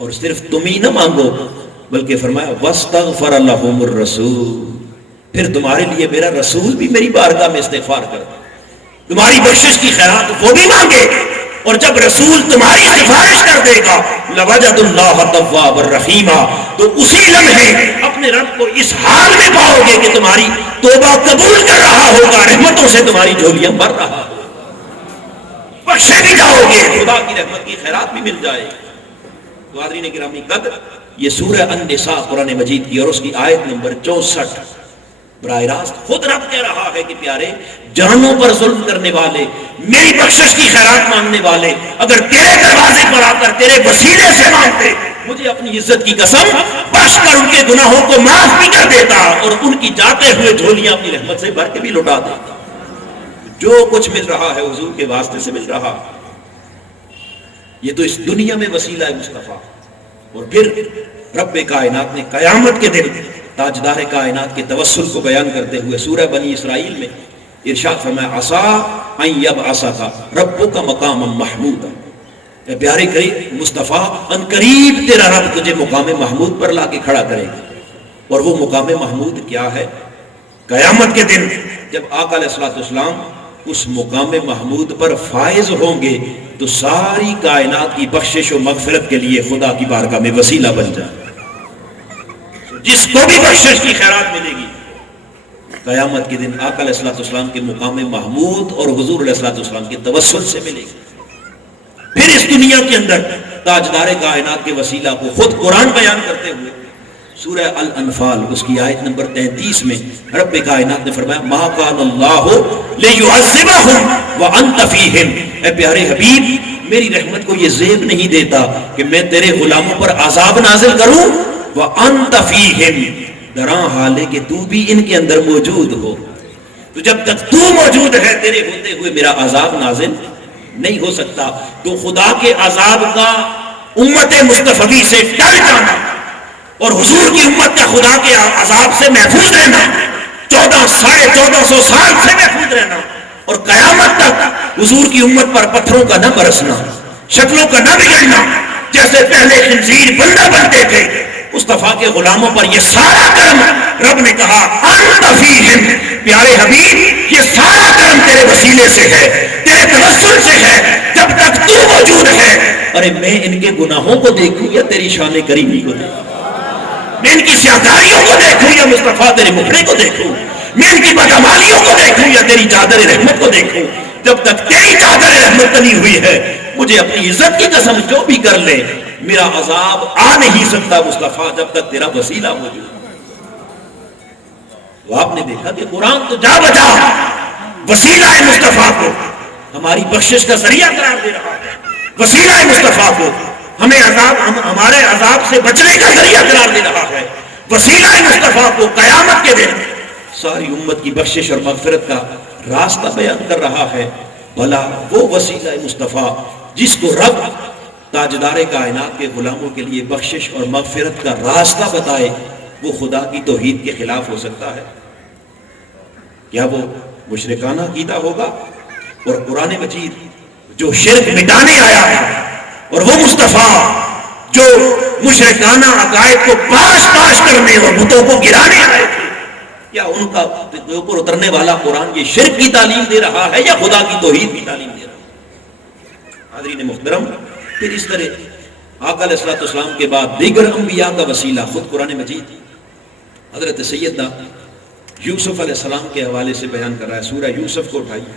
اور صرف تم ہی نہ مانگو بلکہ فرمایا وَاسْتَغْفَرَ لَهُمُ الرَّسُولُ، پھر تمہارے لیے میرا رسول بھی میری بارگاہ میں استغفار کرے، تمہاری بخشش کی خیرات وہ بھی مانگے، اور جب رسول تمہاری سفارش کر دے گا لَوَجَدُ اللَّهَ تَوَّابًا رَحِيمًا، تو اسی لمحے اپنے رب کو اس حال میں پاؤ گے کہ تمہاری توبہ قبول کر رہا ہوگا، رحمتوں سے تمہاری جھولیاں بھر رہا ہوگا، بخشے بھی جاؤ گے، خدا کی رحمت کی خیرات بھی مل جائے گی۔ تو حاضرین گرامی قدر، یہ سورہ النساء قرآن مجید کی اور اس کی آیت نمبر 64 براہ راست خود رب کہہ رہا ہے کہ پیارے، جانوں پر ظلم کرنے والے، میری بخشش کی خیرات مانگنے والے اگر تیرے دروازے پر آ کر تیرے وسیلے سے مانگتے، مجھے اپنی عزت کی قسم بخش کر ان کے گناہوں کو معاف بھی کر دیتا اور ان کی جاتے ہوئے جھولیاں اپنی رحمت سے بھر کے بھی لوٹا دیتا۔ جو کچھ مل رہا ہے حضور کے واسطے سے مل رہا، یہ تو اس دنیا میں وسیلہ ہے مصطفیٰ، اور پھر رب کائنات نے قیامت کے دن تاجدار کائنات کے توسل کو بیان کرتے ہوئے سورہ بنی اسرائیل میں ارشاد فرمایا عَسَىٰ أَن يَبْعَثَكَ رَبُّكَ مَقَامًا مَحْمُودًا، اے پیارے قریب مصطفیٰ، ان قریب تیرا رب تجھے مقام محمود پر لا کے کھڑا کرے گا، اور وہ مقام محمود کیا ہے؟ قیامت کے دن جب آقا علیہ السلام اس مقام محمود پر فائز ہوں گے تو ساری کائنات کی بخشش و مغفرت کے لیے خدا کی بارگاہ میں وسیلہ بن جائے، جس کو بھی بخشش کی خیرات ملے گی قیامت کے دن آقا علیہ السلام کے مقام محمود اور حضور علیہ السلام کے توسل سے ملے گی۔ پھر اس دنیا کے اندر تاجدار کائنات کے وسیلہ کو خود قرآن بیان کرتے ہوئے سورہ الانفال اس کی آیت نمبر 33 میں رب کائنات نے فرمایا ما کان اللہ لیعذبہم وانت فیہم، اے پیارے حبیب، میری رحمت کو یہ زیب نہیں دیتا کہ میں تیرے غلاموں پر عذاب نازل کروں وانت فیہم، دراں حال ہے کہ تو بھی ان کے اندر موجود ہو، تو جب تک تو موجود ہے تیرے ہوتے ہوئے میرا عذاب نازل نہیں ہو سکتا۔ تو خدا کے عذاب کا امت مصطفی سے ڈر جانا اور حضور کی امت کا خدا کے عذاب سے محفوظ رہنا، 1400 سال سے محفوظ رہنا، اور قیامت تک حضور کی امت پر پتھروں کا نہ برسنا، شکلوں کا نہ بگڑنا، جیسے پہلے خنزیر بندہ بنتے تھے، مصطفیٰ کے غلاموں پر یہ سارا کرم رب نے کہا انت فیہم، پیارے حبیب یہ سارا کرم تیرے وسیلے سے ہے، تیرے توسل سے ہے، جب تک تو موجود ہے۔ ارے میں ان کے گناہوں کو دیکھوں یا تیری شان کریمی کو دیکھوں، میں ان کی سیاکاریوں کو دیکھوں یا مصطفیٰ تیرے مکھڑے کو دیکھوں، میں ان کی بدعمالیوں کو دیکھوں یا تیری چادر رحمت کو دیکھوں، جب تک تیری چادر رحمت بنی ہوئی ہے مجھے اپنی عزت کی قسم جو بھی کر لے میرا عذاب آ نہیں سکتا مصطفیٰ جب تک تیرا وسیلہ موجود. تو آپ نے دیکھا کہ قرآن تو جا بجا وسیلہ مصطفیٰ کو ہماری بخشش کا ذریعہ قرار دے رہا ہے, وسیلہ مصطفیٰ کو ہمیں ہمارے عذاب سے بچنے کا ذریعہ قرار دے رہا ہے, وسیلہ مصطفیٰ کو قیامت کے دن ساری امت کی بخشش اور مغفرت کا راستہ بیان کر رہا ہے. بھلا وہ وسیلہ مصطفیٰ جس کو رب تاجدار کائنات کے غلاموں کے لیے بخشش اور مغفرت کا راستہ بتائے, وہ خدا کی توحید کے خلاف ہو سکتا ہے؟ کیا وہ مشرکانہ عقیدہ ہوگا؟ اور قرآن مجید جو شرک مٹانے آیا ہے, اور وہ مصطفیٰ جو مشرکانہ عقائد کو پاش پاش کرنے اور بتوں کو گرانے آئے تھے, کیا ان کا اوپر اترنے والا قرآن یہ شرک کی تعلیم دے رہا ہے یا خدا کی توحید کی تعلیم دے رہا ہے؟ حاضرین محترم, پھر اس طرح آقا علیہ الصلوۃ والسلام کے بعد دیگر انبیاء کا وسیلہ خود قرآن مجید حضرت سیدنا یوسف علیہ السلام کے حوالے سے بیان کر رہا ہے. سورہ یوسف کو اٹھائیے.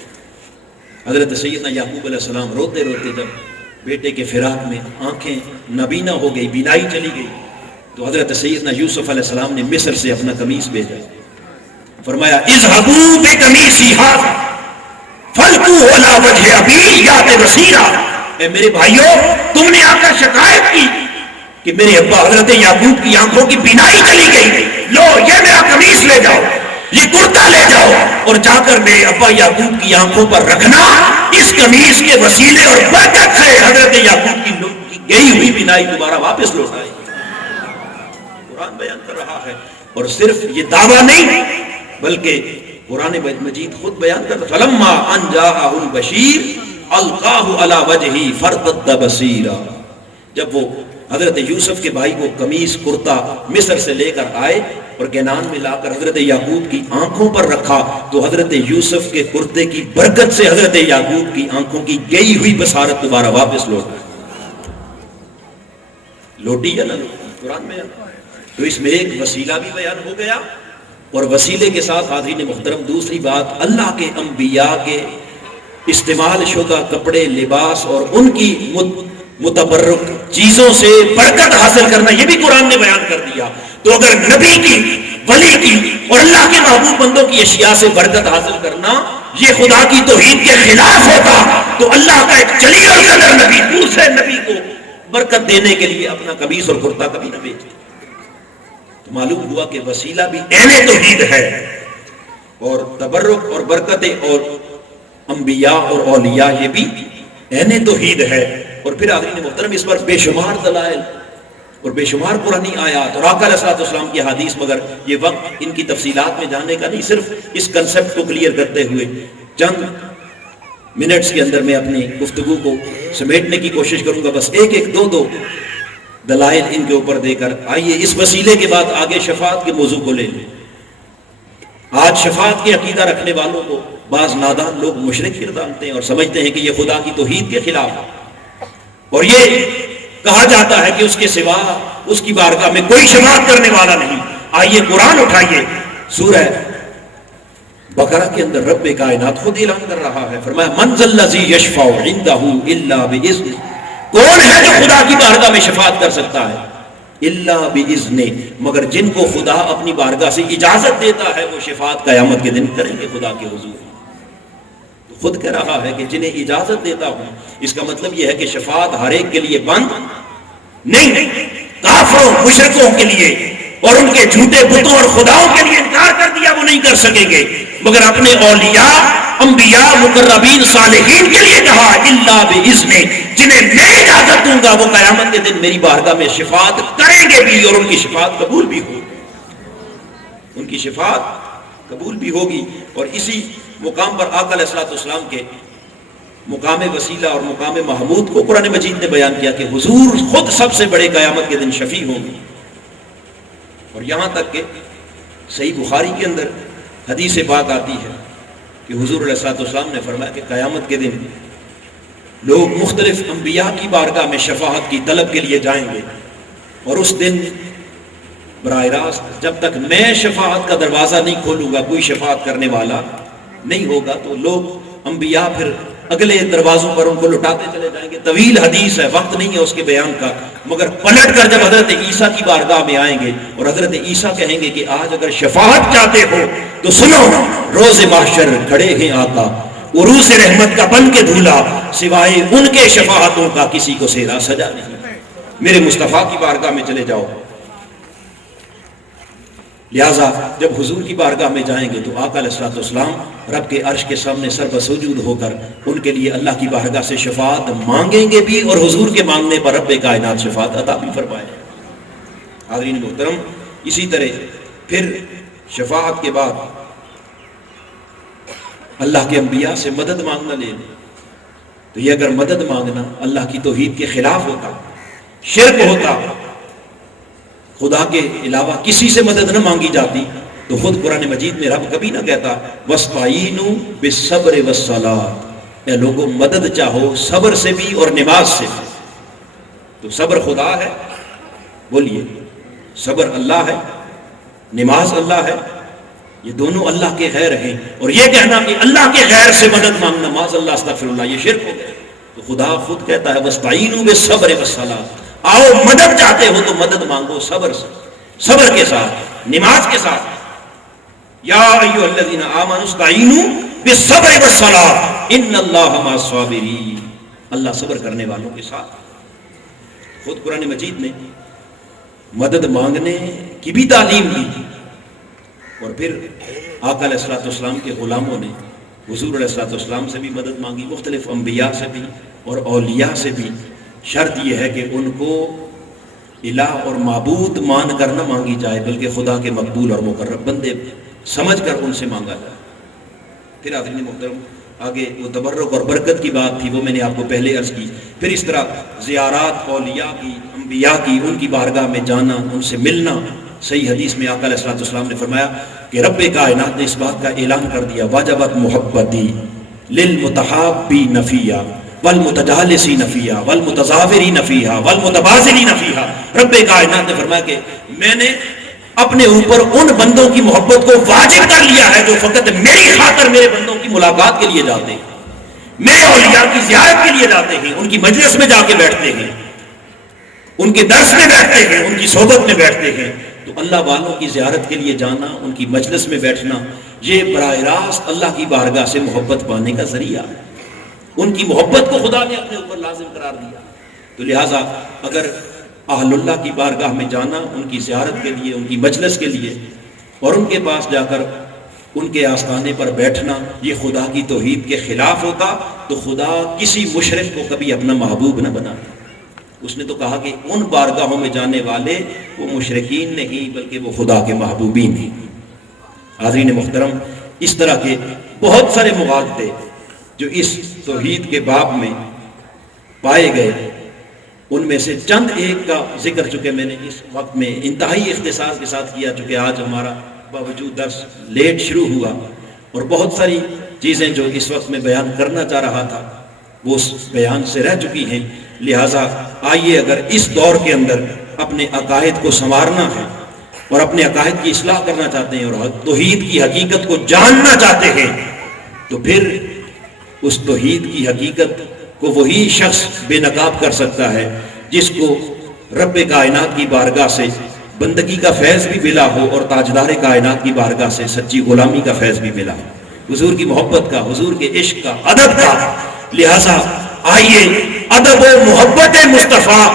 حضرت سیدنا یعقوب علیہ السلام روتے روتے جب بیٹے کے فراق میں آنکھیں نابینا ہو گئی, بینائی چلی گئی, تو حضرت سیدنا یوسف علیہ السلام نے مصر سے اپنا قمیص بھیجا. فرمایا اذهبوا بقمیصی ھذا فالقوہ علی وجہ ابی یأت بصیرا. اے میرے بھائیوں, تم نے آ کر شکایت کی کہ میرے ابا حضرت یعقوب کی آنکھوں کی بینائی چلی گئی, لو یہ میرا قمیص لے جاؤ, یہ کرتا لے جاؤ, اور جا کر میرے ابا یعقوب کی آنکھوں پر رکھنا. اس قمیص کے وسیلے اور برکت سے حضرت یعقوب کی گئی ہوئی بینائی دوبارہ واپس لوٹ آئے. قرآن بیان کر رہا ہے, اور صرف یہ دعویٰ نہیں بلکہ قرآن مجید خود بیان کر رہا ہے فلما ان جاءہ البشیر القاہ علی وجہہ فارتد بصیرا. جب وہ حضرت یوسف کے بھائی کو قمیص کرتا مصر سے لے کر آئے اور کینان میں لا کر حضرت یعقوب کی آنکھوں پر رکھا, تو حضرت یوسف کے کرتے کی برکت سے حضرت یعقوب کی آنکھوں کی گئی ہوئی بصارت دوبارہ واپس لوٹی یا نہ لوٹی. قرآن میں تو اس میں ایک وسیلہ بھی بیان ہو گیا, اور وسیلے کے ساتھ حاضرین محترم دوسری بات, اللہ کے انبیاء کے استعمال شدہ کپڑے, لباس اور ان کی متبرک چیزوں سے برکت حاصل کرنا, یہ بھی قرآن نے بیان کر دیا. تو اگر نبی کی, ولی کی اور اللہ کے محبوب بندوں کی اشیاء سے برکت حاصل کرنا یہ خدا کی توحید کے خلاف ہوتا, تو اللہ کا ایک جلیل القدر نبی دوسرے نبی کو برکت دینے کے لیے اپنا قمیص اور کرتا کبھی نہ بیچے. تو معلوم ہوا کہ وسیلہ بھی عین توحید ہے, اور تبرک اور برکتیں اور انبیاء اور اولیاء یہ بھی عین توحید ہے. اور پھر حاضرین محترم اس پر بے شمار دلائل اور بے شمار قرآنی آیات اور آقا علیہ السلام کی حدیث, مگر یہ وقت ان کی تفصیلات میں جانے کا نہیں, صرف اس کنسپٹ کو کلیئر کرتے ہوئے چند منٹس کے اندر میں اپنی گفتگو کو سمیٹنے کی کوشش کروں گا. بس ایک ایک دو دلائل ان کے اوپر دے کر آئیے اس وسیلے کے بعد آگے شفاعت کے موضوع کو لے لیں. آج شفاعت کے عقیدہ رکھنے والوں کو بعض نادان لوگ مشرک گردانتے ہیں اور سمجھتے ہیں کہ یہ خدا کی توحید کے خلاف ہے, اور یہ کہا جاتا ہے کہ اس کے سوا اس کی بارگاہ میں کوئی شفاعت کرنے والا نہیں. آئیے قرآن اٹھائیے, سورہ بقرہ کے اندر رب کائنات خود اعلان کر رہا ہے. فرمایا من ذا الذی یشفع عندہ الا باذنہ, کون ہے جو خدا کی بارگاہ میں شفاعت کر سکتا ہے؟ الا باذنہ, مگر جن کو خدا اپنی بارگاہ سے اجازت دیتا ہے وہ شفاعت قیامت کے دن کریں گے خدا کے حضور. خود کہہ رہا ہے کہ جنہیں اجازت دیتا ہوں, اس کا مطلب یہ ہے کہ شفاعت ہر ایک کے لیے بند نہیں, کافروں مشرکوں کے لیے اور ان کے جھوٹے بتوں اور خداؤں کے لیے انکار کر دیا وہ نہیں کر سکیں گے, مگر اپنے اولیاء, انبیاء, مقربین, صالحین کے لیے کہا الا باذن, جنہیں میں اجازت دوں گا وہ قیامت کے دن میری بارگاہ میں شفاعت کریں گے بھی, اور ان کی شفاعت قبول بھی ہوگی, ان کی شفاعت قبول بھی ہوگی. اور اسی مقام پر آقا علیہ السلام کے مقام وسیلہ اور مقام محمود کو قرآن مجید نے بیان کیا کہ حضور خود سب سے بڑے قیامت کے دن شفیع ہوں گے. اور یہاں تک کہ صحیح بخاری کے اندر حدیث پاک آتی ہے کہ حضور علیہ السلام نے فرمایا کہ قیامت کے دن لوگ مختلف انبیاء کی بارگاہ میں شفاعت کی طلب کے لیے جائیں گے, اور اس دن براہ راست جب تک میں شفاعت کا دروازہ نہیں کھولوں گا کوئی شفاعت کرنے والا نہیں ہوگا. تو لوگ انبیاء پھر اگلے دروازوں پر ان کو لٹاتے چلے جائیں گے. طویل حدیث ہے، وقت نہیں ہے اس کے بیان کا، مگر پلٹ کر جب حضرت عیسیٰ کی بارگاہ میں آئیں گے اور حضرت عیسیٰ کہیں گے کہ آج اگر شفاعت چاہتے ہو تو سنو، روز محشر کھڑے ہیں آقا، عروس رحمت کا بن کے دھولا، سوائے ان کے شفاعتوں کا کسی کو سیرا سجا نہیں. میرے مصطفیٰ کی بارگاہ میں چلے جاؤ. لہٰذا جب حضور کی بارگاہ میں جائیں گے تو آقا علیہ الصلوۃ والسلام رب کے عرش کے سامنے سر بسجود ہو کر ان کے لیے اللہ کی بارگاہ سے شفاعت مانگیں گے بھی، اور حضور کے مانگنے پر رب کائنات شفاعت عطا بھی فرمائے. حاضرین محترم، اسی طرح پھر شفاعت کے بعد اللہ کے انبیاء سے مدد مانگنا لے لیں تو یہ اگر مدد مانگنا اللہ کی توحید کے خلاف ہوتا، شرک ہوتا، خدا کے علاوہ کسی سے مدد نہ مانگی جاتی، تو خود قرآن مجید میں رب کبھی نہ کہتا وَاسْتَعِینُوا بِالصَّبْرِ وَالصَّلَاةِ، اے لوگوں مدد چاہو صبر سے بھی اور نماز سے بھی. تو صبر خدا ہے، بولیے صبر اللہ ہے، نماز اللہ ہے، یہ دونوں اللہ کے غیر ہیں. اور یہ کہنا کہ اللہ کے غیر سے مدد مانگنا معاذ اللہ استغفر اللہ، یہ شرک ہو گیا. تو خدا خود کہتا ہے وَاسْتَعِینُوا بِالصَّبْرِ وَالصَّلَاةِ، آؤ مدد چاہتے ہو تو مدد مانگو صبر سے، صبر کے ساتھ، نماز کے ساتھ. یا ایھا الذین آمنوا استعینوا بالصبر والصلاۃ ان اللہ مع الصابرین، اللہ صبر کرنے والوں کے ساتھ. خود قرآن مجید نے مدد مانگنے کی بھی تعلیم دی تھی. اور پھر آقا علیہ الصلوۃ والسلام کے غلاموں نے حضور علیہ الصلوۃ والسلام سے بھی مدد مانگی، مختلف انبیاء سے بھی اور اولیاء سے بھی. شرط یہ ہے کہ ان کو الہ اور معبود مان کر نہ مانگی جائے، بلکہ خدا کے مقبول اور مقرب بندے سمجھ کر ان سے مانگا جائے. پھر حاضرین محترم آگے وہ تبرک اور برکت کی بات تھی، وہ میں نے آپ کو پہلے عرض کی. پھر اس طرح زیارات اولیاء کی، انبیاء کی، ان کی بارگاہ میں جانا، ان سے ملنا. صحیح حدیث میں آقا علیہ الصلوۃ والسلام نے فرمایا کہ رب کائنات نے اس بات کا اعلان کر دیا واجبت محبتی للمتحابین فیہا والمتجالسین فیہا والمتزاورین فیہا والمتبازلین فیہا. رب کائنات نے فرمایا کہ میں نے اپنے اوپر ان بندوں کی محبت کو واجب کر لیا ہے جو فقط میری خاطر میرے بندوں کی ملاقات کے لیے جاتے ہیں، میرے اولیاء کی زیارت کے لیے جاتے ہیں، ان کی مجلس میں جا کے بیٹھتے ہیں، ان کے درس میں بیٹھتے ہیں، ان کی صحبت میں بیٹھتے ہیں. تو اللہ والوں کی زیارت کے لیے جانا، ان کی مجلس میں بیٹھنا، یہ براہ راست اللہ کی بارگاہ سے محبت پانے کا ذریعہ ہے. ان کی محبت کو خدا نے اپنے اوپر لازم قرار دیا. تو لہٰذا اگر اہل اللہ کی بارگاہ میں جانا، ان کی زیارت کے لیے، ان کی مجلس کے لیے، اور ان کے پاس جا کر ان کے آستانے پر بیٹھنا یہ خدا کی توحید کے خلاف ہوتا، تو خدا کسی مشرک کو کبھی اپنا محبوب نہ بنا. اس نے تو کہا کہ ان بارگاہوں میں جانے والے وہ مشرکین نہیں بلکہ وہ خدا کے محبوبین ہیں. حاضرین محترم، اس طرح کے بہت سارے مغالطے جو اس توحید کے باب میں پائے گئے، ان میں سے چند ایک کا ذکر چونکہ میں نے اس وقت میں انتہائی اختصار کے ساتھ کیا، چونکہ آج ہمارا باوجود درس لیٹ شروع ہوا اور بہت ساری چیزیں جو اس وقت میں بیان کرنا چاہ رہا تھا وہ اس بیان سے رہ چکی ہیں. لہٰذا آئیے اگر اس دور کے اندر اپنے عقائد کو سنوارنا ہے اور اپنے عقائد کی اصلاح کرنا چاہتے ہیں اور توحید کی حقیقت کو جاننا چاہتے ہیں، تو پھر اس توحید کی حقیقت کو وہی شخص بے نقاب کر سکتا ہے جس کو رب کائنات کی بارگاہ سے بندگی کا فیض بھی ملا ہو اور تاجدار کائنات کی بارگاہ سے سچی غلامی کا فیض بھی ملا ہو، حضور کی محبت کا، حضور کے عشق کا، ادب کا. لہٰذا آئیے ادب و محبت مصطفیٰ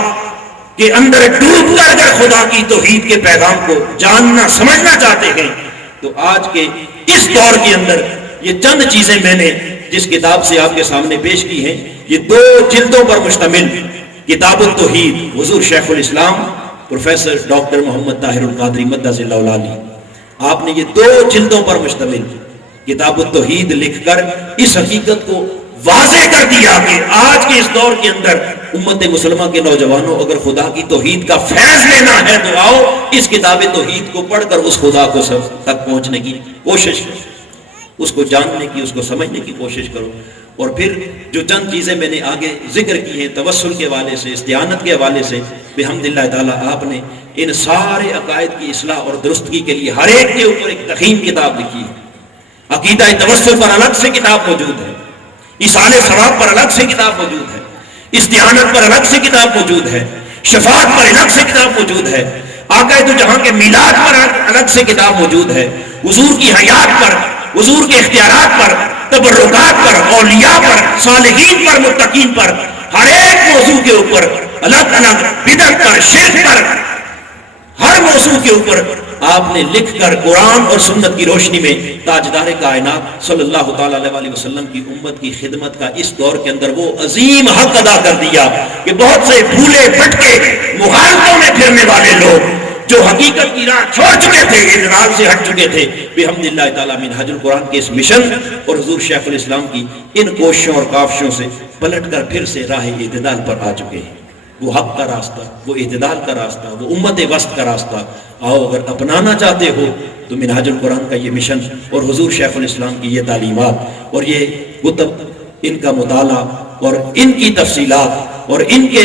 کے اندر ڈوب کر اگر خدا کی توحید کے پیغام کو جاننا سمجھنا چاہتے ہیں تو آج کے اس دور کے اندر یہ چند چیزیں میں نے جس کتاب سے آپ کے سامنے پیش کی ہیں، یہ 2 جلدوں پر مشتمل کتاب التوحید، حضور شیخ الاسلام پروفیسر ڈاکٹر محمد طاہر القادری مدث اللہ العالی، آپ نے یہ 2 جلدوں پر مشتمل کتاب التوحید لکھ کر اس حقیقت کو واضح کر دیا کہ آج کے اس دور کے اندر امت مسلمہ کے نوجوانوں اگر خدا کی توحید کا فیض لینا ہے تو آؤ اس کتاب توحید کو پڑھ کر اس خدا کو سب تک پہنچنے کی کوشش کرو، اس کو جاننے کی، اس کو سمجھنے کی کوشش کرو. اور پھر جو چند چیزیں میں نے آگے ذکر کی ہیں توسل کے حوالے سے، استعانت کے حوالے سے، بحمداللہ تعالیٰ آپ نے ان سارے عقائد کی اصلاح اور درستگی کے لیے ہر ایک کے اوپر ایک تخیم کتاب لکھی ہے. عقیدہ توسل پر الگ سے کتاب موجود ہے، ایصال ثواب پر الگ سے کتاب موجود ہے، استعانت پر الگ سے کتاب موجود ہے، شفاعت پر الگ سے کتاب موجود ہے، آقا تو جہاں کے میلاد پر الگ سے کتاب موجود ہے، حضور کی حیات پر، حضور کے اختیارات پر، تبرکات پر، اولیاء پر، صالحین پر، متقین پر، ہر ایک موضوع کے اوپر الگ الگ بدعت پر، شرک پر، ہر موضوع کے اوپر آپ نے لکھ کر قرآن اور سنت کی روشنی میں تاجدار کائنات صلی اللہ تعالی علیہ وسلم کی امت کی خدمت کا اس دور کے اندر وہ عظیم حق ادا کر دیا کہ بہت سے بھولے بھٹکے مخالفتوں میں پھرنے والے لوگ جو حقیقت کی راہ چھوڑ چکے تھے، اعتدال سے ہٹ چکے تھے، بحمدللہ تعالی منہاج القرآن کے اس مشن اور حضور شیخ الاسلام کی ان کوششوں اور کاوشوں سے پلٹ کر پھر سے راہ اعتدال پر آ چکے ہیں۔ وہ حق کا راستہ، وہ اعتدال کا راستہ، وہ امت وسط کا راستہ آؤ اگر اپنانا چاہتے ہو تو منہاج القرآن کا یہ مشن اور حضور شیخ الاسلام کی یہ تعلیمات اور یہ کتب، ان کا مطالعہ اور ان کی تفصیلات اور ان کے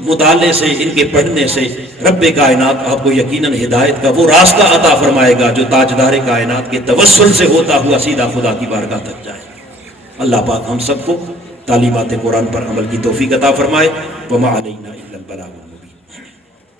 مطالعے سے، ان کے پڑھنے سے رب کائنات آپ کو یقیناً ہدایت کا وہ راستہ عطا فرمائے گا جو تاجدار کائنات کے توسل سے ہوتا ہوا سیدھا خدا کی بارگاہ تک جائے۔ اللہ پاک ہم سب کو تعلیمات قرآن پر عمل کی توفیق عطا فرمائے۔ وما علینا الا البلاغ۔